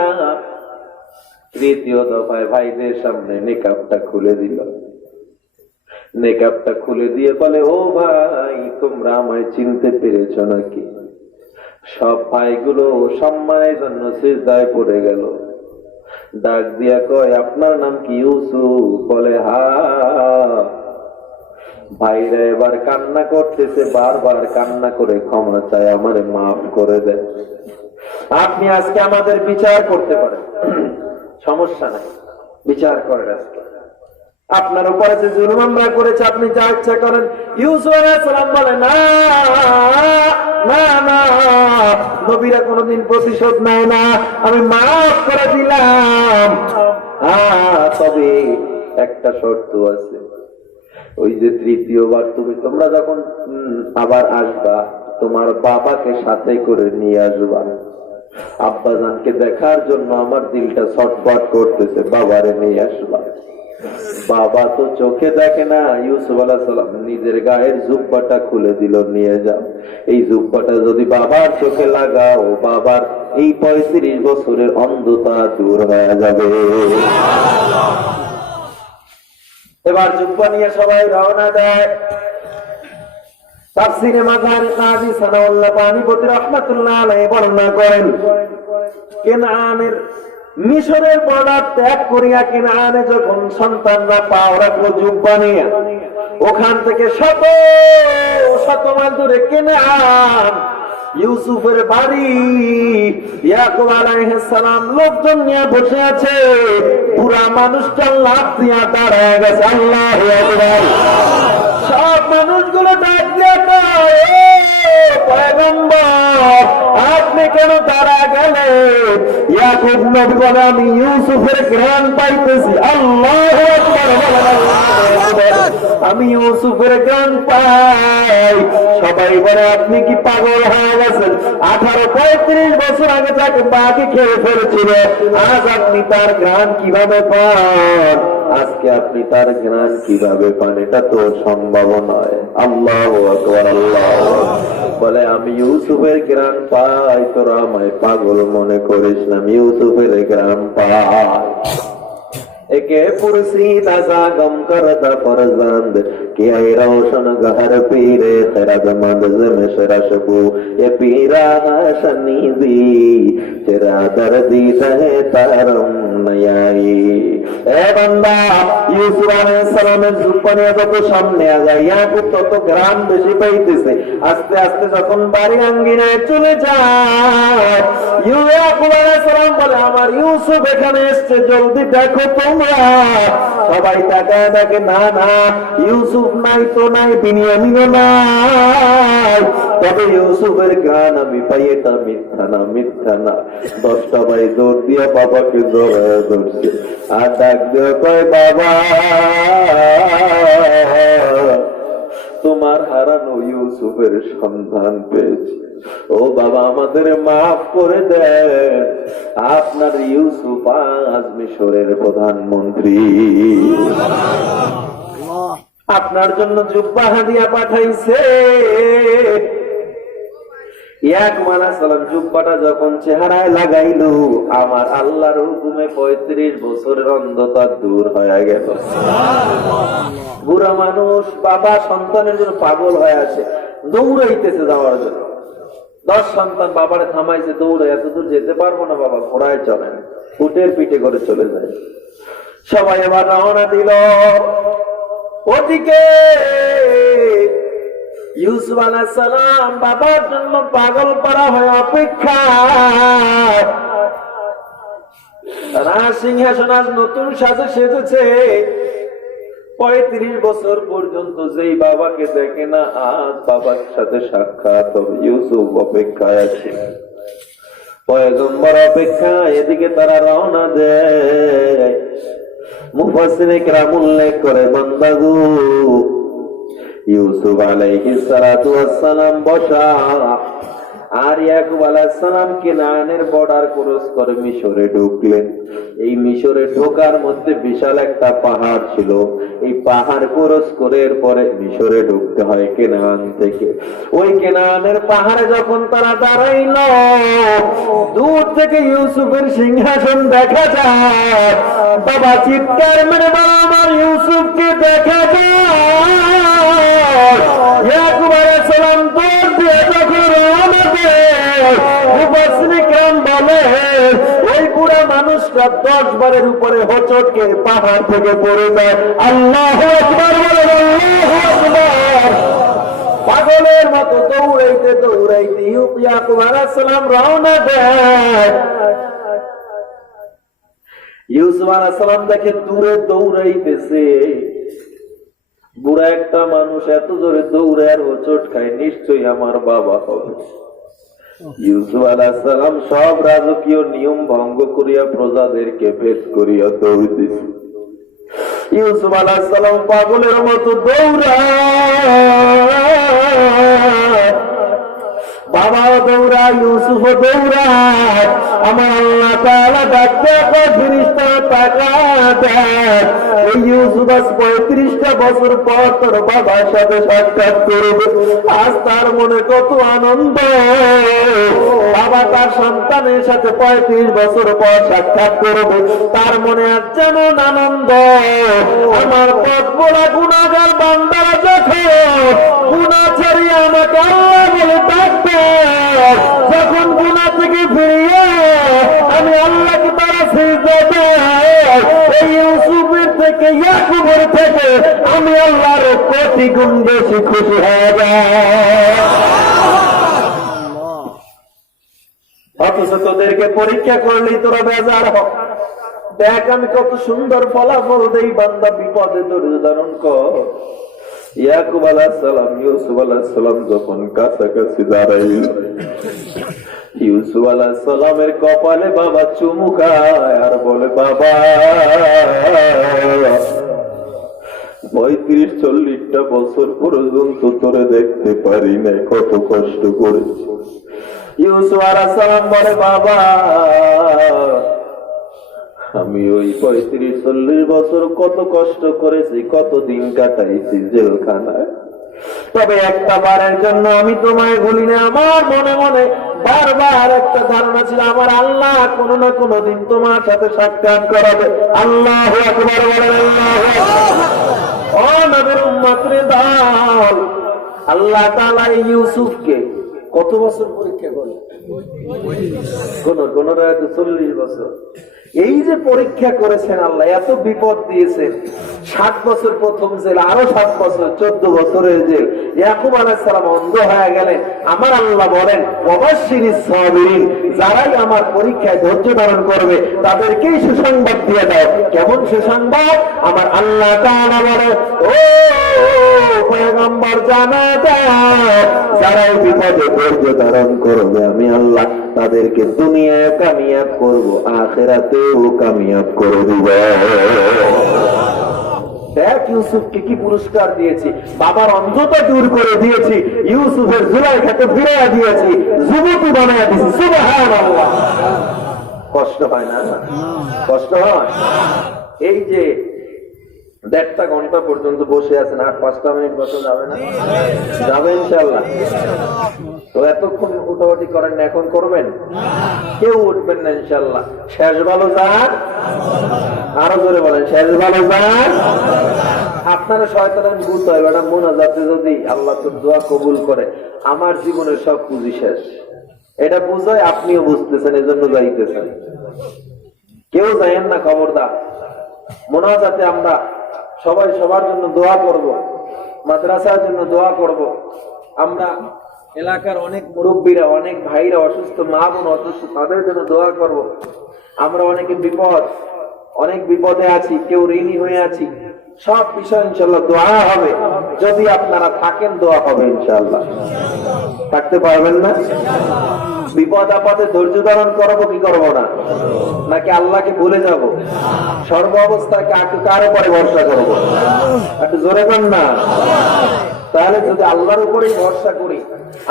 তৃতীয় দফায় ভাইদের সামনে নিকাবটা খুলে দিল। নিকাবটা খুলে দিয়ে বলে, ও ভাই, তোমরা আমায় চিনতে পেরেছ নাকি? সব ভাইগুলো সম্মানের জন্য সিজদায় পড়ে গেল। ডাক দিয়া কয়, আপনার নাম কি ইউসুফ? বলে হ্যাঁ। ভাইরা এবার কান্না করতেছে, বারবার কান্না করে ক্ষমা চায়, আমারে মাফ করে দেন। আপনি আজকে আমাদের বিচার করতে পারেন, সমস্যা নাই, বিচার করেন। আজকে আপনার উপরে যে জুলুম আমরা করেছি, আপনি যা ইচ্ছা করেন। ইউসুফ আলাইহিস সালাম বলে, না না না, নবীরা কোনদিন প্রতিশোধ নেয় না, আমি মাফ করে দিলাম। তবে একটা শর্ত আছে, ওই যে তৃতীয়বার তোমরা যখন আবার আসবা, তোমার বাবাকে সাথে করে নিয়ে আসবা। আব্বাজানকে দেখার জন্য আমার দিলটা ছটফট করতেছে, বাবারে নিয়ে আসবা। বাবা তো চোখে দেখে না। ইউসুফ আলাইহিস সালাম নিজের গায়ের জুব্বাটা খুলে দিল, নিয়ে যাও। এই জুব্বাটা যদি বাবার চোখে লাগাও, বাবার এই 35 বছরের অন্ধতা দূর হয়ে যাবে। এবার জুব্বা নিয়ে সবাই রওনা দেয়। তাফসীরে মাজারিক কাজী সানাউল্লাহ পানিপতি রাহমাতুল্লাহ আলাইহি বর্ণনা করেন, কেনানের মিশরের বর্ডার ত্যাগ করিয়া কেনানে যখন সন্তানরা পা রাখলো জুব্বা নিয়ে, ওখান থেকে শত শত মাইল দূরে কেনান ইউসুফের বাড়ি। ইয়াকুব আলাইহিস সালাম লোকজন নিয়ে বসে আছে, পুরা মানুষটা লাফ দিয়া দাঁড়ায় গেছে। আল্লাহু আকবার। সব মানুষগুলো ডাক দিয়া কয়, পয়গম্বর আপনি কেন দাঁড়া গেলেন? ইয়াকুব নবী বলে, আমি ইউসুফের ঘ্রাণ পাইতেছি। আল্লাহু আকবার। আমি ইউসুফের ঘ্রাণ পাই। সবাই বলে, আপনি কি পাগল হয়ে গেছেন? 18-35 বছর আগে যাকে বাকি খেয়ে ফেলেছিল, আজ আপনি তার ঘ্রাণ কিভাবে পান? আজকে আপনি তার ঘ্রাণ কিভাবে পান? এটা তো সম্ভব নয়। আল্লাহু আকবার। আল্লাহু বলে, আমি ইউসুফের ঘ্রাণ পাই, তোরা আমায় পাগল মনে করিস না, আমি ইউসুফের ঘ্রাণ পাই। एके पुरसीदा गम करदा फरजंद कि आई रोशन गहर पीरे तेरा जमंद में शरशबू ये पीरा शनी दी तेरा दर्दी रहे तरम नयाई। ए बंदा ইউসুফ আলাইহিস সালামের জুব্বানিয়া যত সামনে আগায়, ইয়াকুব তত গ্রাম বেশি পাইতেছে। আস্তে আস্তে যখন বাড়ি আঙ্গিনায় চলে যায়, ইয়াকুব আলাইহিস সালাম বলে, আমার ইউসুফ এখানে এসেছে, জলদি দেখো তোমরা। সবাই তাকায় দেখে, না না, ইউসুফ নাই তো নাই, বিনিয়ামিনও নাই। তবে ইউসুফের গান আমি পাই, এটা মিথ্যা না, মিথ্যা না। 10টা ভাই দৌড় দিয়ে বাবাকে জড়ায় ধরছে, আর ডাক দিয়ে কয়, বাবা তোমার হারানো ইউসুফের সন্ধান পেয়েছি। ও বাবা, আমাদের মাফ করে দেন, আপনার ইউসুফ আজ মিশরের প্রধানমন্ত্রী, আপনার জন্য জুব্বা হাদিয়া পাঠাইছে। ইয়াকুব আলাইহিস সালাম জুব্বাটা যখন চেহারায় লাগাইল, আমার আল্লাহর হুকুমে 35 বছরের অন্ধতা দূর হয়ে গেল। বুড়া মানুষ বাবা সন্তানের জন্য পাগল হয়ে আছে, দৌড়াইতেছে যাওয়ার জন্য। 10 সন্তান বাবারে থামাইছে, দৌড়ে, এত দূর যেতে পারবো না বাবা, ঘোড়ায় চলেন, উটের পিঠে করে চলে যায়। সবাই এবার রওনা দিল। ওদিকে ইউসুফ আলাইহিস সালাম বাবার জন্য পাগল করা হয় অপেক্ষা। সিংহাসন আজ নতুন সাজে সেজেছে। 35 বছর পর্যন্ত যেই বাবাকে দেখে না, আজ বাবার সাথে সাক্ষাৎ হবে। ইউসুফ অপেক্ষায় আছে, পয়গম্বর অপেক্ষা। এদিকে তারা রওনা দেয়। মুফাসসিরে কেরাম উল্লেখ করে, বান্দাগো ইউসুফ আলাইহিস সালাতু ওয়াস সালাম বসা, আর ইয়াকুব আলাইহিস সালাম কেনানের বর্ডার ক্রস করে মিশরে ঢুকলেন। এই মিশরে ঢোকার মধ্যে বিশাল একটা পাহাড় ছিল। এই পাহাড় ক্রস করে এরপরে মিশরে ঢুকতে হয় কেনান থেকে। ওই কেনানের পাহাড়ে যখন তারা দাঁড়াইল, দূর থেকে ইউসুফের সিংহাসন দেখা যায়। বাবা চিৎকার মেরে বলে, আমার ইউসুফকে দেখা যায়। ইয়াকুব আলাইহিস সালাম দৌড় দিয়ে যখন রওনা দেয়, বাচ্চা 10 বারের উপরে হোঁচট খেয়ে পাহাড় থেকে পড়ে যায়। আল্লাহু আকবার বলেন, আল্লাহু আকবার। পাগলের মতো দৌড়াইতে দৌড়াইতে ইয়াকুব আলাইহিস সালাম রওনা দেয়। ইউসুফ আলাইহিস সালাম দেখে দূরে দৌড়াইতেছে, বুড়া একটা মানুষ এত জোরে দৌড়ে আর হোঁচট খায়, নিশ্চয়ই আমার বাবা হবে। ইউসুফ আলাইহিস সালাম সব রাজকীয় নিয়ম ভঙ্গ করিয়া প্রজাদেরকে ভেদ করিয়া দৌড় দিছে। ইউসুফ আলাইহিস সালাম পাগলের মতো দৌড়ায়, বাবাও দৌড়ায়, ইউসুফও দৌড়ায়। আমার আল্লাহ তাআলা ডাকতে ফেরেশতা টাকা দেয়, এই ইউসুফ আজ 35টা বছর পর তোর বাবার সাথে সাক্ষাৎ করবে। আজ তার মনে কত আনন্দ, বাবা তার সন্তানের সাথে 35 বছর পর সাক্ষাৎ করবে, তার মনে আজ যেমন আনন্দ। আমার পথ বলা গুনাহগার বান্দারা যখন গুনাহ ছাড়িয়ে আমাকে আল্লাহ বলে ডাকবে, যখন গুনাহ থেকে ফিরিয়ে আমি আল্লাহকে তারা সিজদা দেয়, এই ইউসুফের থেকে ইয়াকুবের থেকে আমি আল্লাহর কোটি গুণ বেশি খুশি হয়ে যায়। অথচ তোদেরকে পরীক্ষা করলেই তোরা বেজার হ। দেখ আমি কত সুন্দর ফলাফল দেই, বান্দা বিপদে ধৈর্য ধারণ কর। ইয়াকুব আলাইহিস সালাম ইউসুফ আলাইহিস সালাম যখন কাছাকাছি দাঁড়াইল, ইউসুফ আলাইহিস সালামের কপালে বাবা চুমু খায় আর বলে, বাবা 35-40টা বছর পর্যন্ত তোরে দেখতে পারি না, কত কষ্ট করেছি। ইউসুফ আলাইহিস সালাম বলে, বাবা আমি ওই 35-40 বছর কত কষ্ট করেছি, কত দিন কাটাইছি জেলখানায়, তবে একটা বারের জন্য আমি তোমায় ভুলি না। আমার মনে মনে বারবার একটা ধারণা ছিল, আমার আল্লাহ কোনো না কোনো দিন তোমার সাথে সাক্ষাৎ করাবে। আল্লাহু আকবার বলেন, আল্লাহু আকবার। ও নবীর উম্মতের দল, আল্লাহ তাআলা ইউসুফকে কত বছর পরীক্ষা করলেন? কোন 40 বছর। এই যে পরীক্ষা করেছেন আল্লাহ, এত বিপদ দিয়েছেন, 7 বছর প্রথম জেল, আরো 7 বছর, 14 বছরের জেল। ইয়াকুব আলাইহিস সালাম অন্ধ হয়ে গেলেন। আমার আল্লাহ বলেন, ওয়াবাশশিরিস সাবিরিন, যারাই আমার পরীক্ষায় ধৈর্য ধারণ করবে তাদেরকেই সুসংবাদ দিয়ে দাও। কেমন সুসংবাদ? আমার আল্লাহ তাআলা বলে, ও পয়গম্বর জানা দেয়, যারাই বিপদে ধৈর্য ধারণ করবে আমি আল্লাহ তাদেরকে দুনিয়ায় কামিয়াব করব, আখিরাতেও কামিয়াব করে দিব। দেখ ইউসুফকে কি পুরস্কার দিয়েছি, বাবার অন্ধতা দূর করে দিয়েছি, ইউসুফের জুলাইখাকে ফিরিয়ে দিয়েছি, যুবতী বানায় দিয়েছি। সুবহানাল্লাহ। কষ্ট হয় না? কষ্ট হয়। এই যে 1.5 ঘন্টা পর্যন্ত বসে আছেন, আর 5টা মিনিট বসে যাবে না? যাবে ইনশাআল্লাহ। তো এতক্ষণ উঠাউঠি করেন না, এখন করবেন? কেউ উঠবেন না ইনশাআল্লাহ। শেষ ভালো যান, আরো জোরে বলেন, শেষ ভালো যান। আপনারা শয়তানের ভূত হয় বেটা, মোনাজাতে যদি আল্লাহ তোর দোয়া কবুল করে, আমার জীবনের সব পুঁজি শেষ, এটা বুঝায়। আপনিও বুঝতেছেন, এজন্য যাইতেছেন। কেউ যাইয়েন না, খবরদার। মোনাজাতে আমরা সবাই সবার জন্য দোয়া করব, মাদ্রাসার জন্য দোয়া করব। আমরা এলাকার অনেক মুরব্বীরা, অনেক ভাইরা অসুস্থ, মা বোন অসুস্থ, তাদের জন্য দোয়া করব। আমরা অনেকে অনেক বিপদে আছি, কেউ ঋণী হয়ে আছি, সব বিষয় ইনশাআল্লাহ দোয়া হবে। যদি আপনারা থাকেন দোয়া হবে ইনশাআল্লাহ। থাকতে পারবেন না? বিপদ আপদে ধৈর্য ধারণ করবো কি করবো না? নাকি আল্লাহকে ভুলে যাব? সর্ব অবস্থায় কার উপরে ভরসা করবো? একটু জোরে কর না। তাহলে যদি আল্লাহর উপরেই ভরসা করি,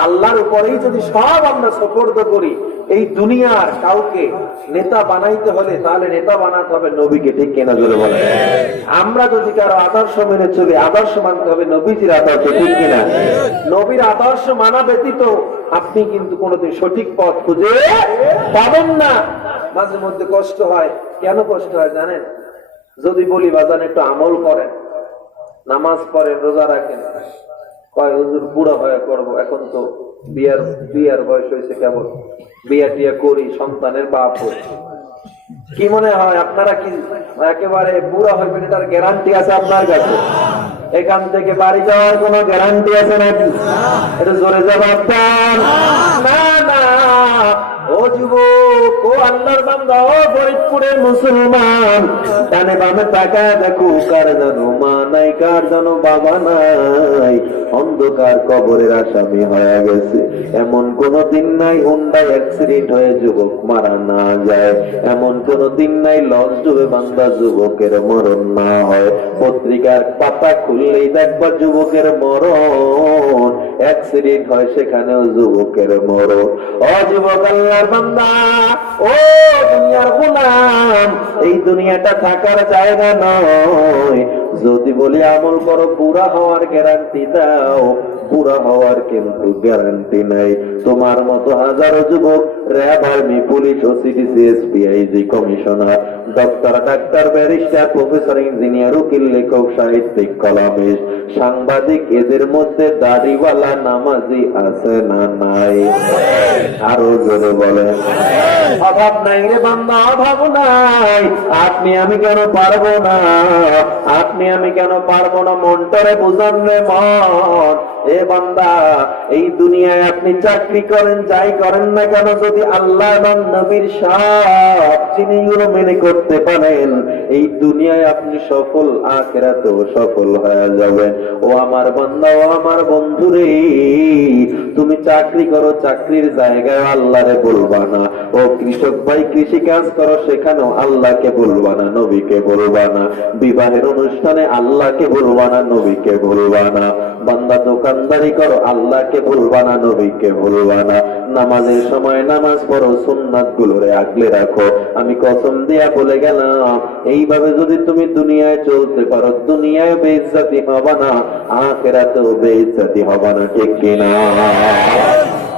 আল্লাহর উপরেই যদি সব আমরা সুপর্দ করি, এই দুনিয়ার কাউকে নেতা বানাইতে হলে তাহলে নেতা বানাতে হবে নবীকে। ঠিক কিনা জোরে বলে? আমরা যদি কারো আদর্শ মেনে চলি, আদর্শ মানতে হবে নবীজির আদর্শ। ঠিক কিনা? নবীর আদর্শ মানা ব্যতীত আপনি কিন্তু কোনোদিন সঠিক পথ খুঁজে পাবেন না। মাঝে মধ্যে কষ্ট হয়। কেন কষ্ট হয় জানেন? যদি বলি বাজান একটু আমল করেন, নামাজ পড়েন, রোজা রাখেন, কয় হুজুর বুড়া হয়ে করবো, এখন তো বিয়ার বয়স হয়েছে, কেবল বিয়া টিয়া করি, সন্তানের বাপ হই। কি মনে হয় আপনারা কি একেবারে বুড়া হইবেন এটার গ্যারান্টি আছে আপনার কাছে? এখান থেকে বাড়ি যাওয়ার কোনো গ্যারান্টি আছে নাকি? এটা জোরে জবাব দেন। না না। ও যুবক, ও আল্লাহর বান্দা, ও ফরিদপুরের মুসলমান, ডানে বামে তাকায় দেখো, কার জানো মা নাই, কার জানো বাবা নাই, অন্ধকার কবরের আসামি হয়ে গেছে। এমন কোন দিন নাই হুন্ডায় অ্যাক্সিডেন্ট হয়ে যুবক মারা না যায়, এমন কোন দিন নাই লঞ্চ ডুবে বান্দা যুবকের মরণ না হয়। পত্রিকার পাতা খুললেই দেখবা যুবকের মরণ, অ্যাক্সিডেন্ট হয় সেখানেও যুবকের মরণ। ও যুবক আল্লাহর বান্দা, ও দুনিয়ার গোলাম, এই দুনিয়াটা থাকার জায়গা নয়। যদি বলি আমল করো, বুড়া হওয়ার গ্যারান্টি দাও, বুড়া হওয়ার কিন্তু গ্যারান্টি নাই। তোমার মতো হাজারো যুবক RAB, army, police, OCD, CSP, IG, commissioner, doctor, doctor, barrister, professor, engineer, উকিল, লেখক, সাহিত্যিক, কলামিস্ট, সাংবাদিক, এদের মধ্যে দাড়িওয়ালা নামাজি আছে না নাই? আরো জোরে বলে। অভাব নাই রে বান্দা, অভাব নাই। আপনি আমি কেন পারবো না? আপনি আমি কেন পারবো না? মনটারে বুঝান রে মন। এ বান্দা, এই দুনিয়ায় আপনি চাকরি করেন, যাই করেন না কেন, যদি আল্লাহ এবং নবীর সব জিনিসগুলো মেনে করতে পারেন, এই দুনিয়ায় আপনি সফল, আখিরাতেও সফল হয়ে যাবেন। ও আমার বান্দা, ও আমার বন্ধু রে, তুমি চাকরি করো, চাকরির জায়গায় আল্লাহরে বলবা না। ও কৃষক ভাই, কৃষি কাজ করো, সেখানেও আল্লাহকে বলবা না, নবীকে বলবা না। বিবাহের অনুষ্ঠানে আল্লাহকে বলবা না, নবীকে বলবা না। বান্দা দোকানদারি করো, আল্লাহকে বলবা না, নবীকে বলবা না। নামাজের সময় নামাজ পড়ো, সুন্নাত গুলোরে আগলে রাখো। আমি কসম দিয়া বলে গেলাম, এইভাবে যদি তুমি দুনিয়ায় চলতে পারো, দুনিয়ায় বেইজ্জতি হবে না, আখিরাতেও বেইজ্জতি হবে না, ঠিক কিনা?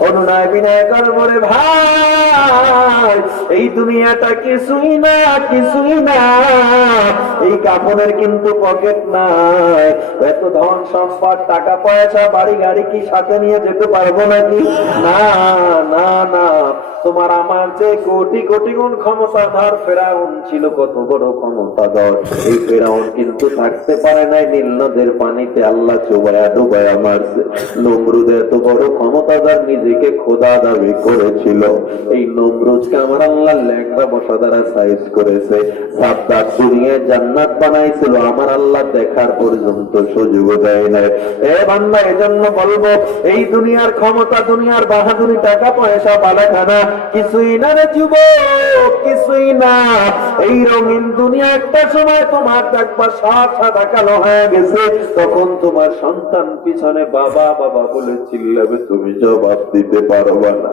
অনুনয় বিনয় করবো রে ভাই, এই দুনিয়াটা কিছুই না, কিছুই না। এই কাপড়ের কিন্তু পকেট নাই। এত ধন সম্পদ, টাকা পয়সা, বাড়ি গাড়ি কি সাথে নিয়ে যেতে পারবো নাকি? না না না। তোমার আমার যে কোটি কোটি গুণ ক্ষমতাধর ফেরাউন ছিল, কত বড় ক্ষমতাধর, এই ফেরাউন কিন্তু থাকতে পারে নাই নীল নদের পানিতে, আল্লাহ চুবায়া ডুবায়া মারছে। নমরুদের এত বড় ক্ষমতাধর নিজেকে খোদা দাবি করেছিল, এই নমরুদকে আমার আল্লাহ ল্যাংড়া বসা দ্বারা সাইজ করেছে। সাবদার দুনিয়ায় জান্নাত বানাইছিল, আমার আল্লাহ দেখার পর্যন্ত সুযোগ দেয় নাই। এ বান্দা, এজন্য বলবো, এই দুনিয়ার ক্ষমতা, দুনিয়ার বাহাদুরি, টাকা পয়সা, বালাখানা কিছুই না রে যুবক, কিছুই না। এই রঙিন দুনিয়া একটা সময় তোমার দেখবা সব সাদা কালো হয়ে গেছে, তখন তোমার সন্তান পিছনে বাবা বাবা বলে চিল্লাবে, তুমি জবাব দিতে পারবা না।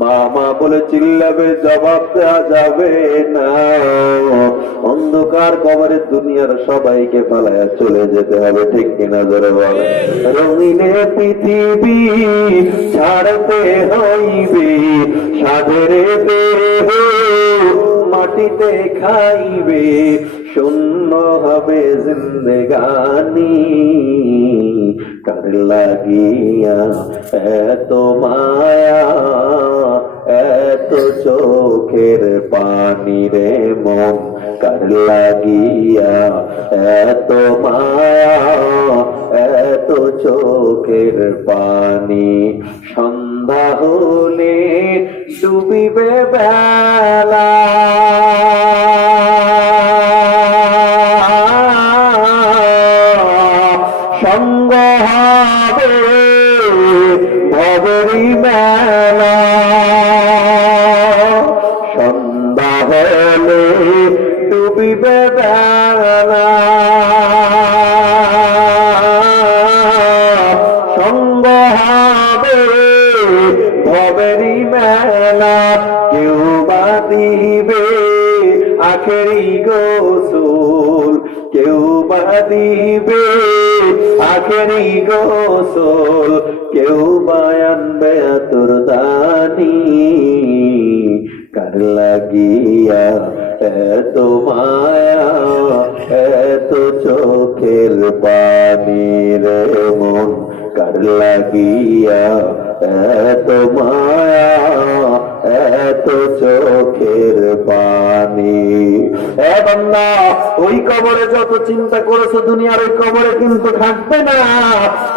মা মা বলে চিল্লাবে, জবাব দেওয়া যাবে না। অন্ধকার কবরে দুনিয়ার সবাইকে পালায়া চলে যেতে হবে, ঠিক কিনা জোরে বলে? রঙিনে পৃথিবী ছাড়তে হইবে, সাধের দেহ মাটিতে খাইবে, শূন্য হবে জিন্দেগানি। কার লাগিয়া এত মায়া, এত চোখের পানি রে মন, কার লাগিয়া এত মায়া, এত চোখের পানি। সন্ধ্যা হলে ডুবিবে বেলা, সঙ্গ হবে ভবেরই মেলা। সন্ধ্যা হলে ডুবিবে বেলা, সঙ্গ হবে ভবেরই মেলা। কেউ বা দিবে আখেরি গোসল, কেউ বা দিবে আখেরি গোসল, কেউ বা আনবে আতর দানি। কার লাগিয়া এত মায়া, এত চোখের পানি রে মন, কার লাগিয়া এত মায়া, এত চোখের পানি। এ বান্দা, ওই কবরে যত চিন্তা করেছো দুনিয়ার, ওই কবরে কিন্তু থাকবে না।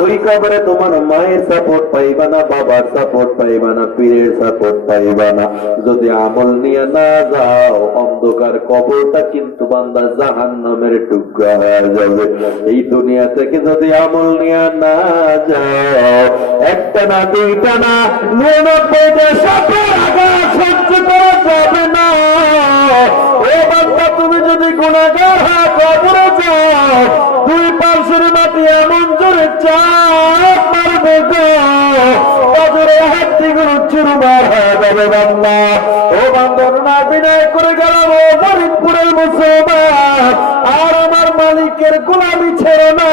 ওই কবরে তোমার মায়ের সাপোর্ট পাইবা না, বাবার সাপোর্ট পাইবা না, পীরের সাপোর্ট পাইবা না। যদি আমল নিয়ে না যাও, অন্ধকার কবরটা কিন্তু বান্দা জাহান্নামের টুকরা হয়ে যাবে। এই দুনিয়া থেকে যদি আমল নিয়ে না যাও, একটা না দুইটা না 99টা সাপের আঘাত সহ্য করা যাবে না। ও বান্দা, তুমি যদি গুনাহগার হয়ে কবরে যাও, দুই পাশের মাটি এমন জোরে চাপ মারবে গো, কবরের হাড্ডিগুলো চুরমার হয়ে যাবে বান্দা। ও বান্দর না বিনয় করে গেলাম, ও ফরিদপুরের মুসলমান, আর আমার মালিকের গোলামি ছেড়ে না,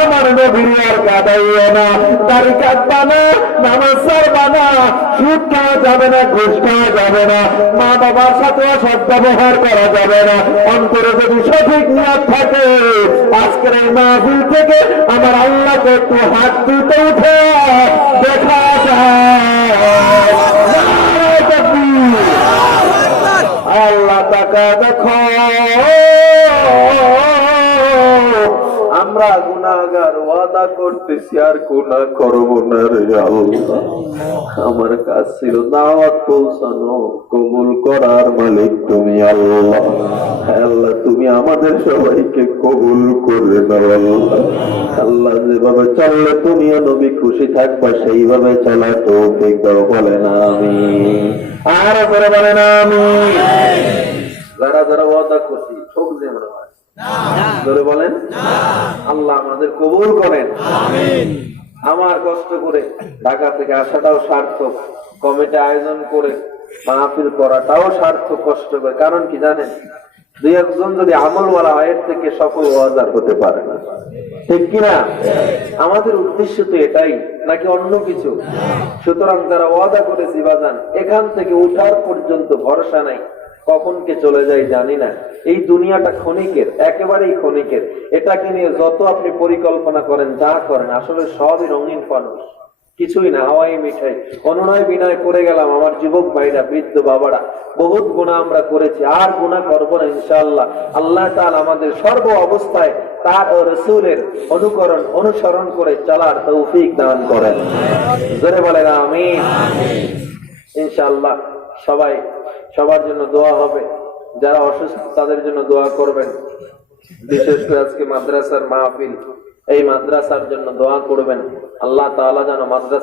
আমার নবীর আর কাঁদাইও না, দাড়ি কাটবা না, নামাজ ছাড়বা না, সুদ খাওয়া যাবে না, ঘুষ খাওয়া যাবে না, মা বাবার সাথে অসৎ ব্যবহার করা যাবে না। অন্তরে যদি সঠিক নিয়ত থাকে, আজকের এই মাহফিল থেকে আমার আল্লাহকে একটু হাত দিতে উঠে দেখা যায়। আল্লাহ তাকা দেখো, আমরা গুনাহগার, ওয়াদা করতেছি আর গুনাহ করবো না রে আল্লাহ। আমার কাজ ছিল দাওয়াত পৌঁছানো, কবুল করার মালিক তুমি আল্লাহ। আল্লাহ, তুমি আমাদের সবাইকে কবুল করে দাও আল্লাহ। আল্লাহ, যেভাবে চললে তুমি নবী খুশি থাকবা, সেইভাবে চলা তৌফিক দাও, বলেন আমিন। আর করে বলেন আমিন। যারা যারা ওয়াদা করছি সব যে আমরা ধরে বলেন আল্লাহ আমাদের কবুল করেন। আমার কষ্ট করে ঢাকা থেকে আসাটাও সার্থক, কমিটি আয়োজন করে মাহফিল করাটাও সার্থক, কষ্ট করে। কারণ কি জানেন, দুই একজন যদি আমলওয়ালা হয়, এর থেকে সফল ওয়াজার হতে পারে না, ঠিক কিনা? আমাদের উদ্দেশ্য তো এটাই, নাকি অন্য কিছু? সুতরাং যারা ওয়াদা করেছি বাজান, এখান থেকে উঠার পর্যন্ত ভরসা নাই, কখন কে চলে যায় জানি না। এই দুনিয়াটা ক্ষণিকের, একেবারেই ক্ষণিকের। এটাকে নিয়ে যত আপনি পরিকল্পনা করেন, যা করেন, আসলে সবই রঙিন ফানুস, কিছুই না, হাওয়াই মিঠাই। অনুনয় বিনয় করে গেলাম আমার যুবক ভাইরা, বৃদ্ধ বাবারা, বহুত গুনাহ আমরা করেছি, আর গুনাহ করবো না ইনশাআল্লাহ। আল্লাহ তাআলা আমাদের সর্ব অবস্থায় তার ও রাসূলের অনুকরণ অনুসরণ করে চলার তৌফিক দান করেন, জোরে বলেন আমিন। ইনশাআল্লাহ সবাই সবার জন্য দোয়া হবে, যারা অসুস্থ তাদের জন্য দোয়া করবেন। বিশেষ করে আজকে মাদ্রাসার মাহফিল, এই মাদ্রাসার জন্য দোয়া করবেন। আল্লাহ তাআলা যেন মাদ্রাসা